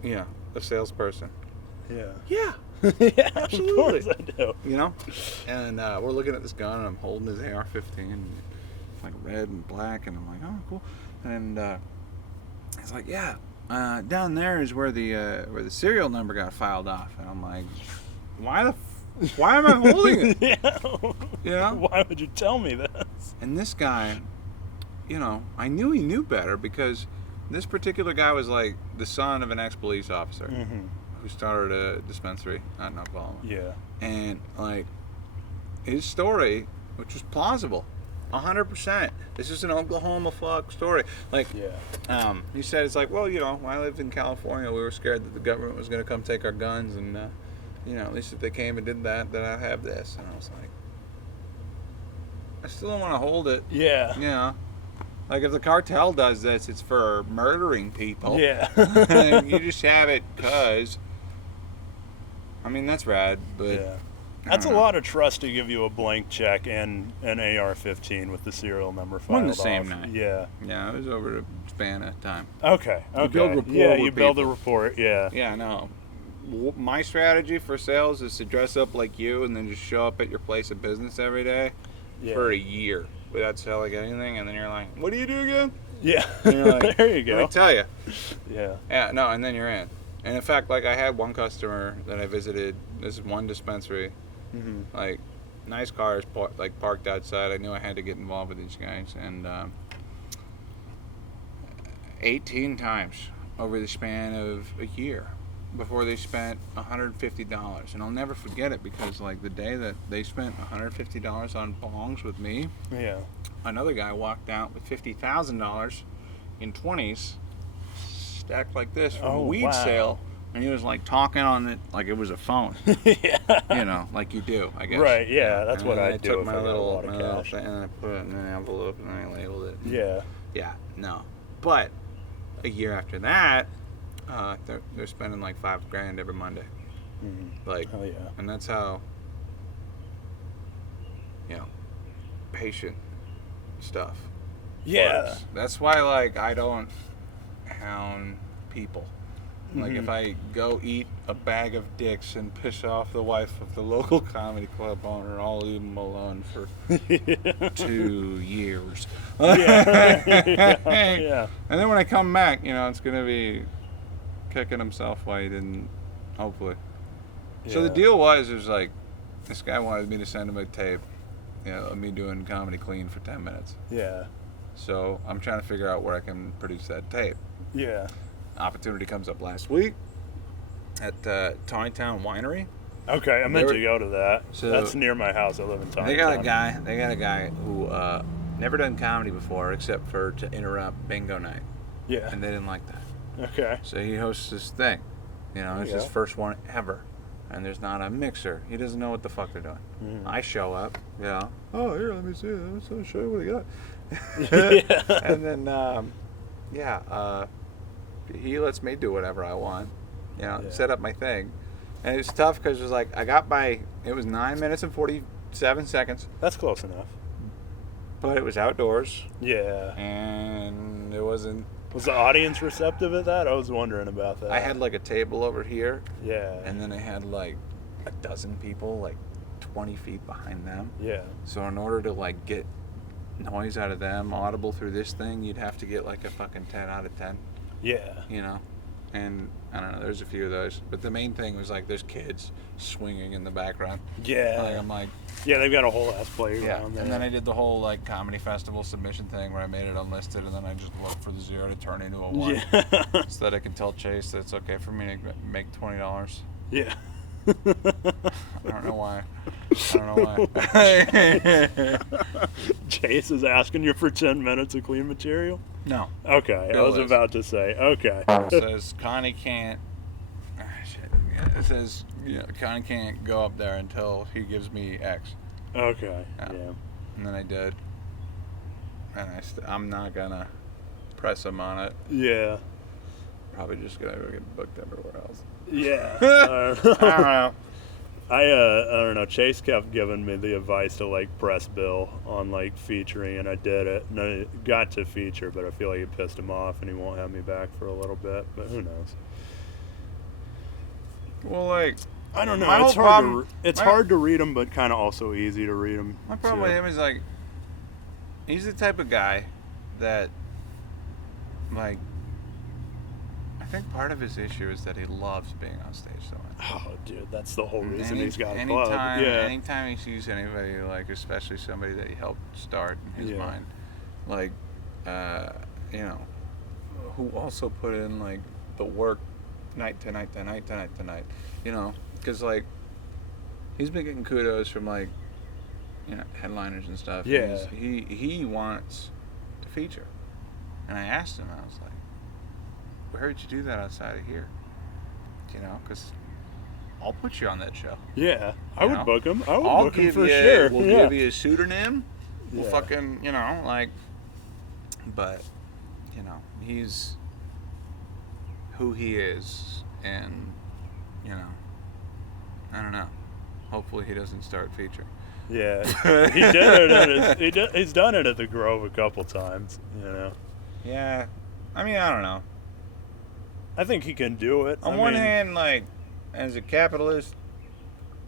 yeah, a salesperson. Yeah. Yeah, Yeah, absolutely. Of course I do. And we're looking at this gun, and I'm holding his AR-15, like red and black, and I'm like, oh, cool. And he's like, yeah, down there is where the serial number got filed off. And I'm like, why am I holding it? Yeah. Why would you tell me this? And this guy, I knew he knew better because this particular guy was like the son of an ex-police officer who started a dispensary out in Oklahoma. Yeah. And like his story, which was plausible, 100%. This is an Oklahoma fuck story. Like, Yeah. he said it's like, well, when I lived in California, we were scared that the government was going to come take our guns, and at least if they came and did that, then I'd have this. And I was like, I still don't want to hold it. Yeah. Like if the cartel does this, it's for murdering people. Yeah. And you just have it because. I mean, that's rad, but. Yeah. That's a lot of trust to give you a blank check and an AR-15 with the serial number filed On the off. same night. Yeah. Yeah, it was over a span of time. Okay. You build rapport Yeah, with you build a people. rapport. Yeah. Yeah, no. My strategy for sales is to dress up like you and then just show up at your place of business every day Yeah. for a year without selling anything, and then you're like, what do you do again? Yeah. And you're like, There you let go. me tell you. Yeah. Yeah, no, and then you're in. And in fact, like I had one customer that I visited. This is one dispensary. Like, nice cars parked outside. I knew I had to get involved with these guys, and 18 times over the span of a year before they spent $150. And I'll never forget it because, like, the day that they spent $150 on bongs with me, Yeah. another guy walked out with $50,000 in 20s stacked like this from a weed wow. sale, and he was like talking on it like it was a phone. Yeah. Like you do, I guess. Right, yeah, that's And what then I'd I do took if my I got a little, lot of my little cash. thing and I put it in an envelope and I labeled it. Yeah. Yeah, no. But a year after that, they're spending like $5,000 every Monday. Like, Oh yeah. and that's how, patient stuff. Yeah. works. That's why, like, I don't hound people. Like, if I go eat a bag of dicks and piss off the wife of the local comedy club owner, I'll leave him alone for 2 years. Yeah. Yeah. And then when I come back, it's going to be kicking himself why he didn't, hopefully. So the Yeah. deal was like, this guy wanted me to send him a tape, of me doing comedy clean for 10 minutes. Yeah. So I'm trying to figure out where I can produce that tape. Yeah. Opportunity comes up last week at Tawnytown Winery. Okay, I meant to go to that. So- That's near my house. I live in Taunton. They got a guy who never done comedy before except for to interrupt bingo night, Yeah. and they didn't like that. Okay. So he hosts this thing. It's his Yeah. first one ever, and there's not a mixer. He doesn't know what the fuck they're doing. I show up. Oh, here, let me see. Let me show you what he got. Yeah. And then, he lets me do whatever I want. Set up my thing. And it's tough because it was like, it was 9 minutes and 47 seconds, That's close enough. but it was outdoors, Yeah. and it wasn't, Was the audience receptive at that? I was wondering about that. I had like a table over here, Yeah. and then I had like a dozen people, like 20 feet behind them. Yeah. So in order to like get noise out of them audible through this thing, you'd have to get like a fucking 10 out of 10, Yeah. and I don't know, there's a few of those. But the main thing was like there's kids swinging in the background. Yeah. Like, I'm like, Yeah, they've got a whole ass yeah. playground there. And then I did the whole like comedy festival submission thing where I made it unlisted, and then I just looked for the 0 to turn into a 1, Yeah. so that I can tell Chase that it's okay for me to make $20. Yeah. I don't know why. I don't know why. Chase is asking you for 10 minutes of clean material? No. Okay, I Bill was is. about to say. Okay. It says Connie can't. Shit. Yeah, it says Connie can't go up there until he gives me X. Okay. Yeah. Yeah. And then I did. And I'm not gonna press him on it. Yeah. Probably just gonna go get booked everywhere else. Yeah. I don't know. I don't know. Chase kept giving me the advice to like press Bill on like featuring, and I did it. And I got to feature, but I feel like it pissed him off, and he won't have me back for a little bit. But who knows? Well, like I don't know. My It's whole hard. problem- It's my- hard to read them, but kind of also easy to read them. my problem with him is like he's the type of guy that like I think part of his issue is that he loves being on stage so much. Oh, dude, that's the whole reason Any- he's got a anytime, club. Yeah. anytime he sees anybody, like especially somebody that he helped start in his Yeah. mind, like, who also put in like the work night to night to night to night to night, because like he's been getting kudos from like, headliners and stuff. Yeah. He wants to feature, and I asked him, I was like, where would you do that outside of here? Because I'll put you on that show. Yeah, I You would know? book him. I would I'll book him give for you, sure. We'll yeah. give you a pseudonym. We'll Yeah. fucking, but, he's who he is, and, I don't know. Hopefully he doesn't start featuring. Yeah, he did it. He's done it at the Grove a couple times. Yeah, I mean, I don't know. I think he can do it. On I one mean, hand, like, as a capitalist,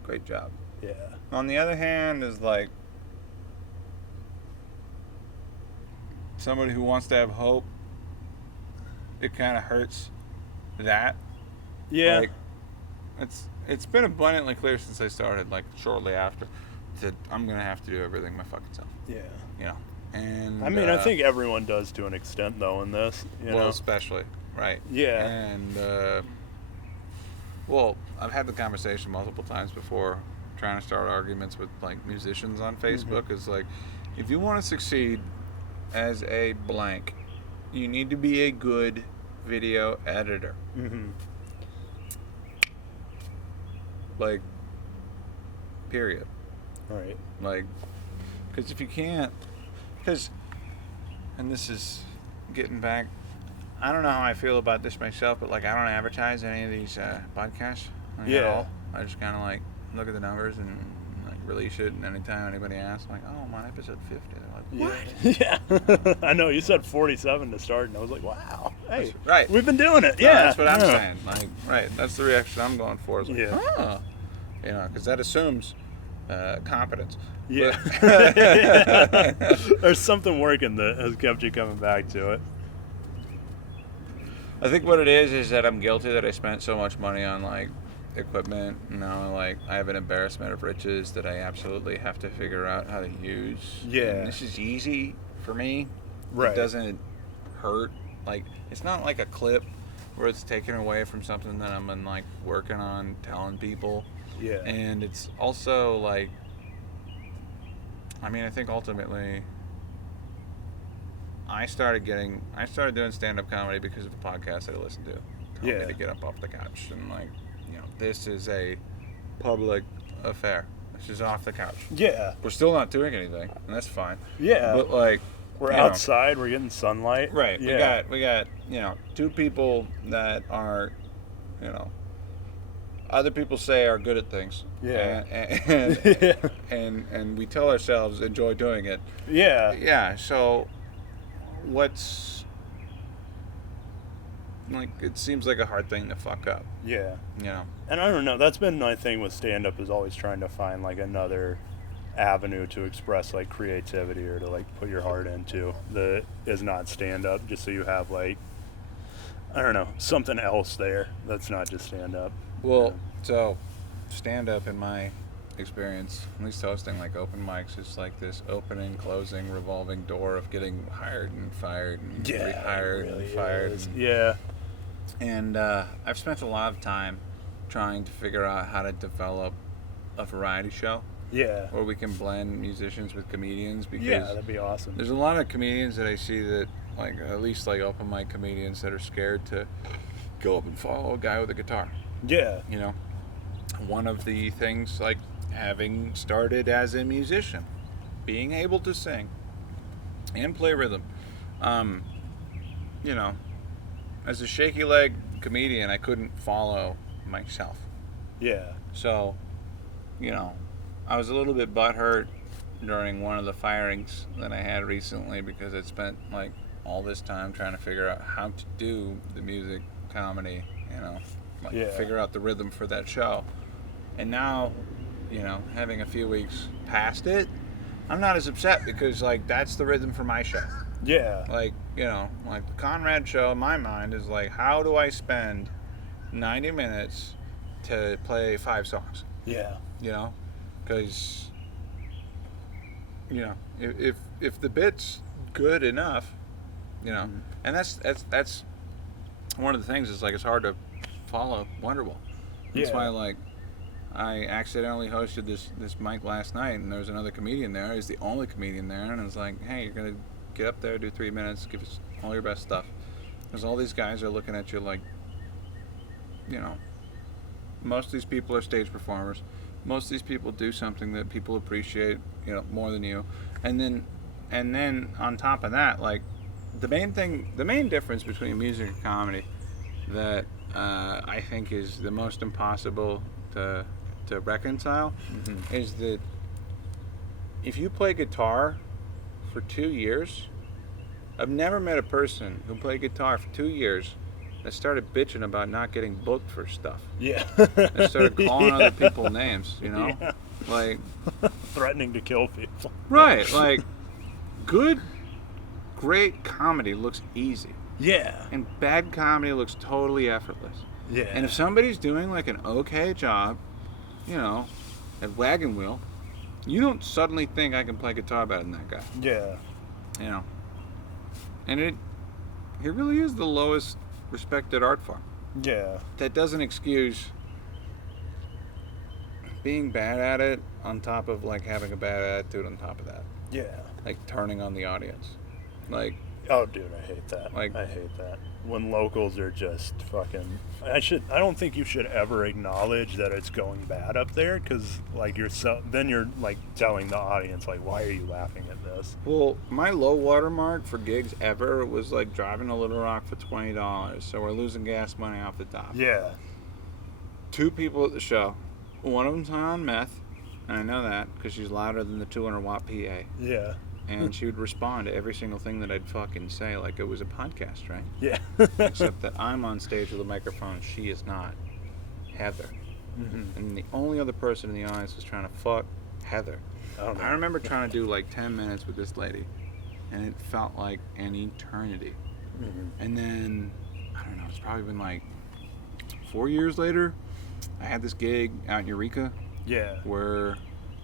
great job. yeah, On the other hand, is like somebody who wants to have hope. It kind of hurts that. yeah, Like, it's been abundantly clear since I started, like shortly after, that I'm gonna have to do everything my fucking self. yeah. And I mean, I think everyone does to an extent, though, in this. You well, know? especially right. Yeah. And well, I've had the conversation multiple times before, trying to start arguments with like musicians on Facebook. Is like, if you want to succeed as a blank, you need to be a good video editor. Mm-hmm. Like, period. Right. Like, because if you can't, and this is getting back, I don't know how I feel about this myself, but like I don't advertise any of these podcasts at Yeah. all. I just kind of like look at the numbers and like release it, and anytime anybody asks, I'm like, oh, I'm on episode 50. They're like, what? Yeah. I know, you said 47 to start, and I was like, wow. Hey, Right. we've been doing it. No, Yeah. that's what I'm Yeah. saying. Like, right, that's the reaction I'm going for. Is like, Yeah. huh. Because that assumes competence. Yeah. There's something working that has kept you coming back to it. I think what it is that I'm guilty that I spent so much money on like equipment. Now, like I have an embarrassment of riches that I absolutely have to figure out how to use. Yeah. And this is easy for me. Right. It doesn't hurt. Like it's not like a clip where it's taken away from something that I'm been like working on telling people. Yeah. And it's also like, I mean, I think ultimately I started doing stand-up comedy because of the podcast that I listened to. Told Yeah. me to get up off the couch and like, this is a public affair. This is off the couch. Yeah. We're still not doing anything, and that's fine. Yeah. But like, We're you know, outside. We're getting sunlight. right. Yeah. We got two people that are, other people say are good at things. Yeah. And we tell ourselves enjoy doing it. Yeah. Yeah. So, what's like? It seems like a hard thing to fuck up. Yeah. You know. And I don't know. That's been my thing with stand-up, is always trying to find like another avenue to express like creativity or to like put your heart into that is not stand-up, just so you have like I don't know, something else there that's not just stand up. Well, so stand up in my experience, at least hosting like open mics, is like this opening, closing, revolving door of getting hired and fired and rehired it really and fired. is. And, Yeah. and I've spent a lot of time trying to figure out how to develop a variety show Yeah. where we can blend musicians with comedians, because Yeah, that'd be awesome. there's a lot of comedians that I see that, like, at least like open mic comedians, that are scared to go up and follow a guy with a guitar. Yeah. You know, one of the things, like having started as a musician, being able to sing and play rhythm, you know, as a shaky leg comedian, I couldn't follow myself. Yeah. So, you know, I was a little bit butthurt during one of the firings that I had recently, because I'd spent like all this time trying to figure out how to do the music comedy, you know, like Yeah. figure out the rhythm for that show. And now, you know, having a few weeks past it, I'm not as upset, because like that's the rhythm for my show. Yeah. Like, you know, like the Conrad show in my mind is like, how do I spend 90 minutes to play 5 songs? Yeah. You know, because, you know, if the bit's good enough, you know, and that's one of the things, is like it's hard to follow Wonderwall. That's Yeah. why, like, I accidentally hosted this mic last night, and there was another comedian there. He's the only comedian there, and I was like, hey, you're gonna get up there, do 3 minutes, give us all your best stuff, because all these guys are looking at you like, you know, most of these people are stage performers. Most of these people do something that people appreciate, you know, more than you. And then on top of that, like, the main difference between music and comedy that I think is the most impossible to reconcile is that if you play guitar for 2 years, I've never met a person who played guitar for 2 years that started bitching about not getting booked for stuff. Yeah. That started calling other people names, you know? Yeah. Like, Threatening to kill people. right, like, good, great comedy looks easy. Yeah. And bad comedy looks totally effortless. Yeah. And if somebody's doing like an okay job, you know, at Wagon Wheel, you don't suddenly think I can play guitar better than that guy. Yeah. You know. And it really is the lowest respected art form. Yeah. That doesn't excuse being bad at it, on top of like having a bad attitude on top of that. Yeah. Like turning on the audience. Like, Oh, dude, I hate that. Like- I hate that. When locals are just fucking. I don't think you should ever acknowledge that it's going bad up there, because like then you're like telling the audience like, why are you laughing at this? well, my low water mark for gigs ever was like driving to Little Rock for $20. So we're losing gas money off the top. Yeah. 2 people at the show. One of them's high on meth, and I know that because she's louder than the 200-watt PA. Yeah. And she would respond to every single thing that I'd fucking say like it was a podcast, right? Yeah. Except that I'm on stage with a microphone, she is not. Heather. And the only other person in the audience was trying to fuck Heather. Oh, no. I remember trying to do like 10 minutes with this lady, and it felt like an eternity. And then, I don't know, it's probably been like 4 years later, I had this gig out in Eureka Yeah. where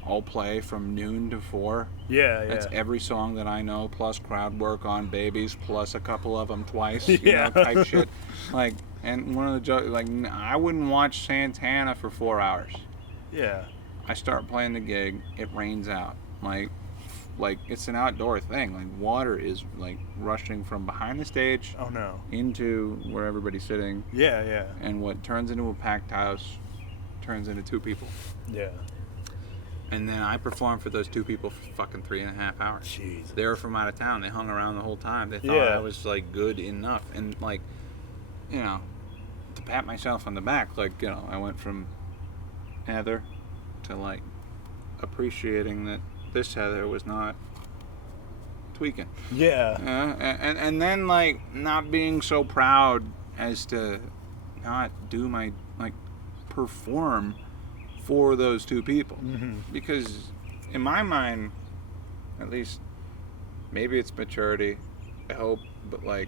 I'll play from noon to 4. Yeah. Yeah. That's every song that I know, plus crowd work on Babies, plus a couple of them twice, you Yeah. know, type shit. Like, and one of the jokes, like, I wouldn't watch Santana for 4 hours. Yeah. I start playing the gig, it rains out. Like it's an outdoor thing. Like, water is like rushing from behind the stage Oh no. into where everybody's sitting, Yeah. Yeah. and what turns into a packed house turns into 2 people. Yeah. And then I performed for those 2 people for fucking 3.5 hours. Jesus. They were from out of town. They hung around the whole time. They thought Yeah. I was like good enough. And like, you know, to pat myself on the back, like, you know, I went from Heather to like appreciating that this Heather was not tweaking. Yeah. And then like not being so proud as to not do my, like, perform for those 2 people. Because in my mind, at least, maybe it's maturity, I hope, but like,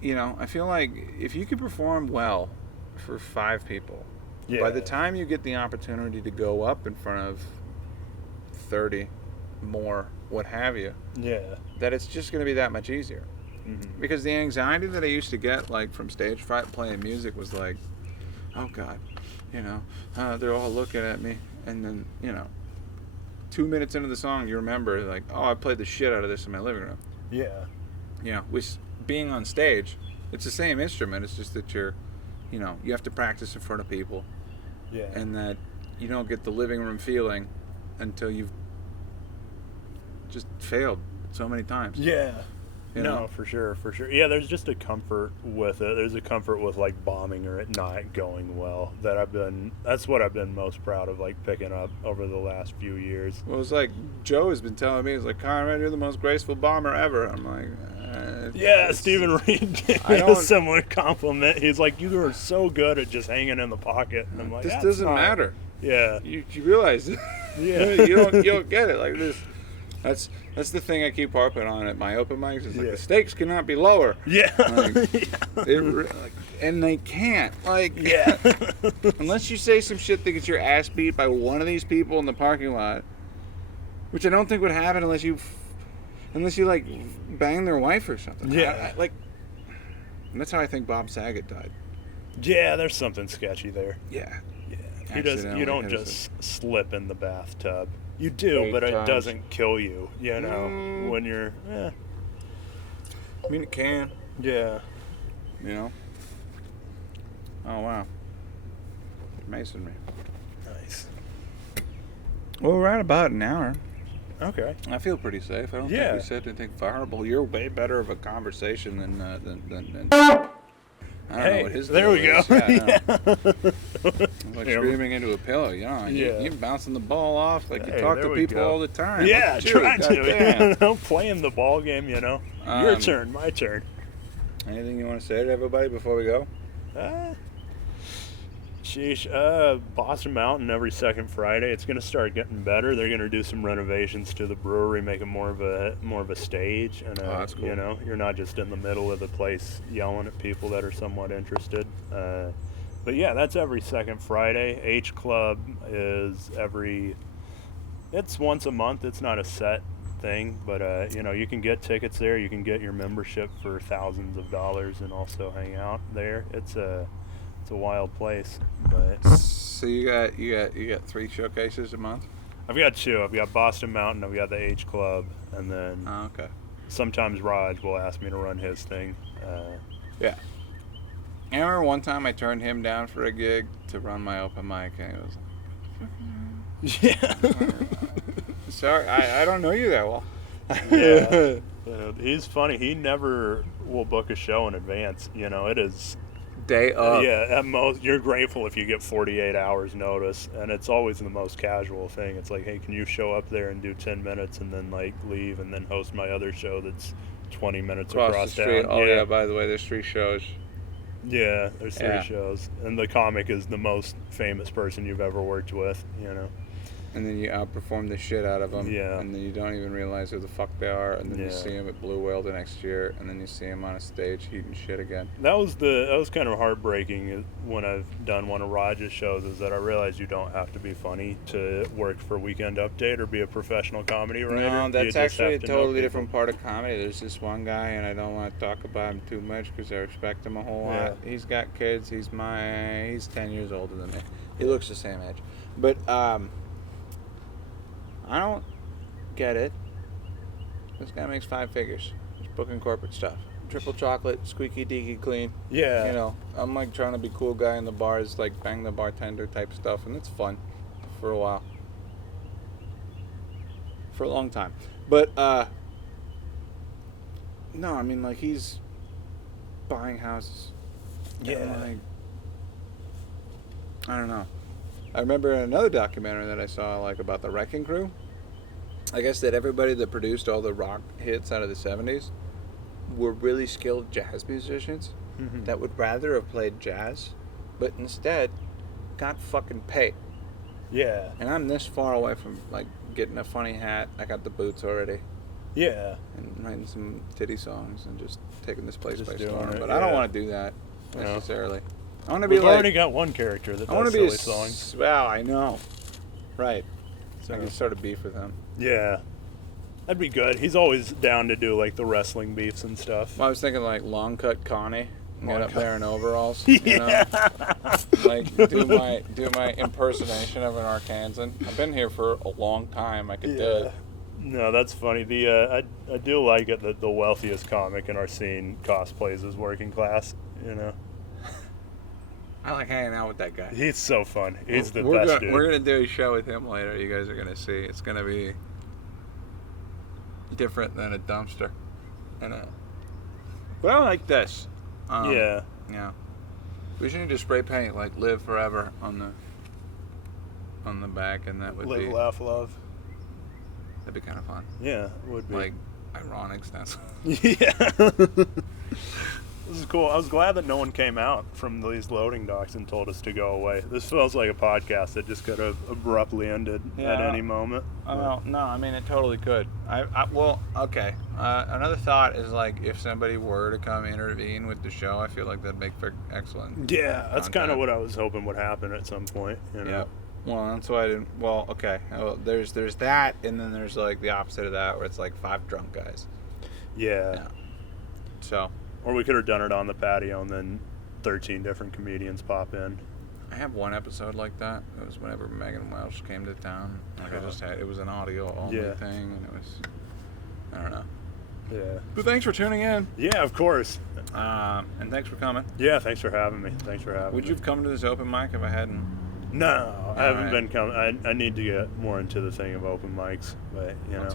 you know, I feel like if you could perform well for 5 people, by the time you get the opportunity to go up in front of 30 more, what have you, that it's just going to be that much easier. Mm-hmm. Because the anxiety that I used to get, like, from stage fright playing music was like, oh God, you know, they're all looking at me. And then, you know, 2 minutes into the song, you remember, like, oh, I played the shit out of this in my living room. Yeah. You know, with being on stage, it's the same instrument. It's just that you're, you know, you have to practice in front of people. Yeah. And that you don't get the living room feeling until you've just failed so many times. Yeah. You No, know? for sure. Yeah, there's just a comfort with it. There's a comfort with like bombing or it not going well that's what I've been most proud of, like picking up over the last few years. Well, it's like Joe has been telling me, he's like, Conrad, you're the most graceful bomber ever. I'm like, Yeah, Stephen Reed gave me a similar compliment. He's like, you are so good at just hanging in the pocket. And I'm like, this "That's doesn't not-" matter. Yeah. You realize, Yeah. you don't get it like this. That's the thing I keep harping on at my open mics. It's like the stakes cannot be lower. Yeah. Like, and they can't. Like, Yeah. unless you say some shit that gets your ass beat by one of these people in the parking lot, which I don't think would happen unless you like bang their wife or something. Yeah. Like, and that's how I think Bob Saget died. Yeah, there's something sketchy there. Yeah. Yeah. You don't just slip in the bathtub. You do, 8 but it times. doesn't kill you, you know, when you're, I mean, it can. Yeah. You know? Oh, wow. Masonry. Nice. Well, we're at about an hour. Okay. I feel pretty safe. I don't think we said anything horrible. You're way better of a conversation than I don't know what his there deal we go. is. Yeah, I know. Yeah. It's like screaming into a pillow, you know. You're bouncing the ball off like you talk there to we people go. all the time. Yeah, Look at you, trying to. goddamn. You know, playing the ball game, you know. Your turn, my turn. Anything you want to say to everybody before we go? Sheesh. Boston Mountain every second Friday. It's gonna start getting better. They're gonna do some renovations to the brewery, make it more of a stage, and that's cool. you know, you're not just in the middle of the place yelling at people that are somewhat interested. But yeah, that's every second Friday. H Club is it's once a month. It's not a set thing, but you know, you can get tickets there. You can get your membership for thousands of dollars and also hang out there. It's a wild place. But So you got 3 showcases a month? I've got 2. I've got Boston Mountain, I've got the H Club, and then Okay. sometimes Raj will ask me to run his thing. Yeah. I remember one time I turned him down for a gig to run my open mic, and he was Yeah. like, sorry, I don't know you that well. Yeah. He's funny. He never will book a show in advance. You know, it is Day of. Yeah, at most, you're grateful if you get 48 hours notice, and it's always the most casual thing. It's like, hey, can you show up there and do 10 minutes and then, like, leave and then host my other show that's 20 minutes across the street. town? Oh, yeah, by the way, there's 3 shows. Yeah, there's 3 Yeah. shows. And the comic is the most famous person you've ever worked with, you know? And then you outperform the shit out of them. Yeah. And then you don't even realize who the fuck they are. And then you Yeah. see them at Blue Whale the next year. And then you see them on a stage eating shit again. That was kind of heartbreaking when I've done one of Raj's shows, is that I realized you don't have to be funny to work for Weekend Update or be a professional comedy writer. No, You that's just actually a have to know totally people. different part of comedy. There's this one guy, and I don't want to talk about him too much because I respect him a whole lot. Yeah. He's got kids. He's 10 years older than me. He looks the same age. But I don't get it. This guy makes 5 figures. He's booking corporate stuff. Triple chocolate, squeaky deaky clean. Yeah. You know, I'm like trying to be cool guy in the bars, like bang the bartender type stuff, and it's fun for a while. For a long time. But no, I mean, like, he's buying houses. Yeah. And, like, I don't know. I remember another documentary that I saw, like, about the Wrecking Crew. I guess that everybody that produced all the rock hits out of the 70s were really skilled jazz musicians Mhm. that would rather have played jazz, but instead got fucking paid. Yeah. And I'm this far away from, like, getting a funny hat. I got the boots already. Yeah. and writing some titty songs and just taking this place Just by doing storm. it, But I don't yeah. want to do that No. necessarily. I want to be We've like. already got one character that I want does to be silly songs. Well, I know. Right. So. I can start a beef with him. Yeah. That'd be good. He's always down to do like the wrestling beefs and stuff. Well, I was thinking like long cut Connie. Get Long up cut. there in overalls. Yeah. Like do my impersonation of an Arkansan. I've been here for a long time. I could do it. No, that's funny. I do like it that the wealthiest comic in our scene cosplays as working class. You know, I like hanging out with that guy. he's so fun. He's the we're best gonna, dude. We're gonna do a show with him later. You guys are gonna see. It's gonna be different than a dumpster. But I like this. Yeah. Yeah. We should need to spray paint like "Live Forever" on the back, and that would Live, be laugh, love. that'd be kind of fun. Yeah, it would be. Like ironic stencil. Yeah. This is cool. I was glad that no one came out from these loading docks and told us to go away. This feels like a podcast that just could have abruptly ended at Yeah. any moment. Well, no, I mean it totally could. Well, okay. Another thought is like if somebody were to come intervene with the show, I feel like that'd make for excellent. Yeah, that's kind of content. what I was hoping would happen at some point. You know? Yeah. Well, that's why I didn't. Well, okay. Well, there's that, and then there's like the opposite of that, where it's like 5 drunk guys. Yeah. Yeah. So Or we could have done it on the patio and then 13 different comedians pop in. I have one episode like that. It was whenever Megan Welch came to town. Like I just had. It was an audio only Yeah. thing, and it was. I don't know. Yeah. But thanks for tuning in. Yeah, of course. And thanks for coming. Yeah, thanks for having me. Thanks for having Would me. you have come to this open mic if I hadn't? No, I haven't Alright. been coming. I need to get more into the thing of open mics, but you know. That's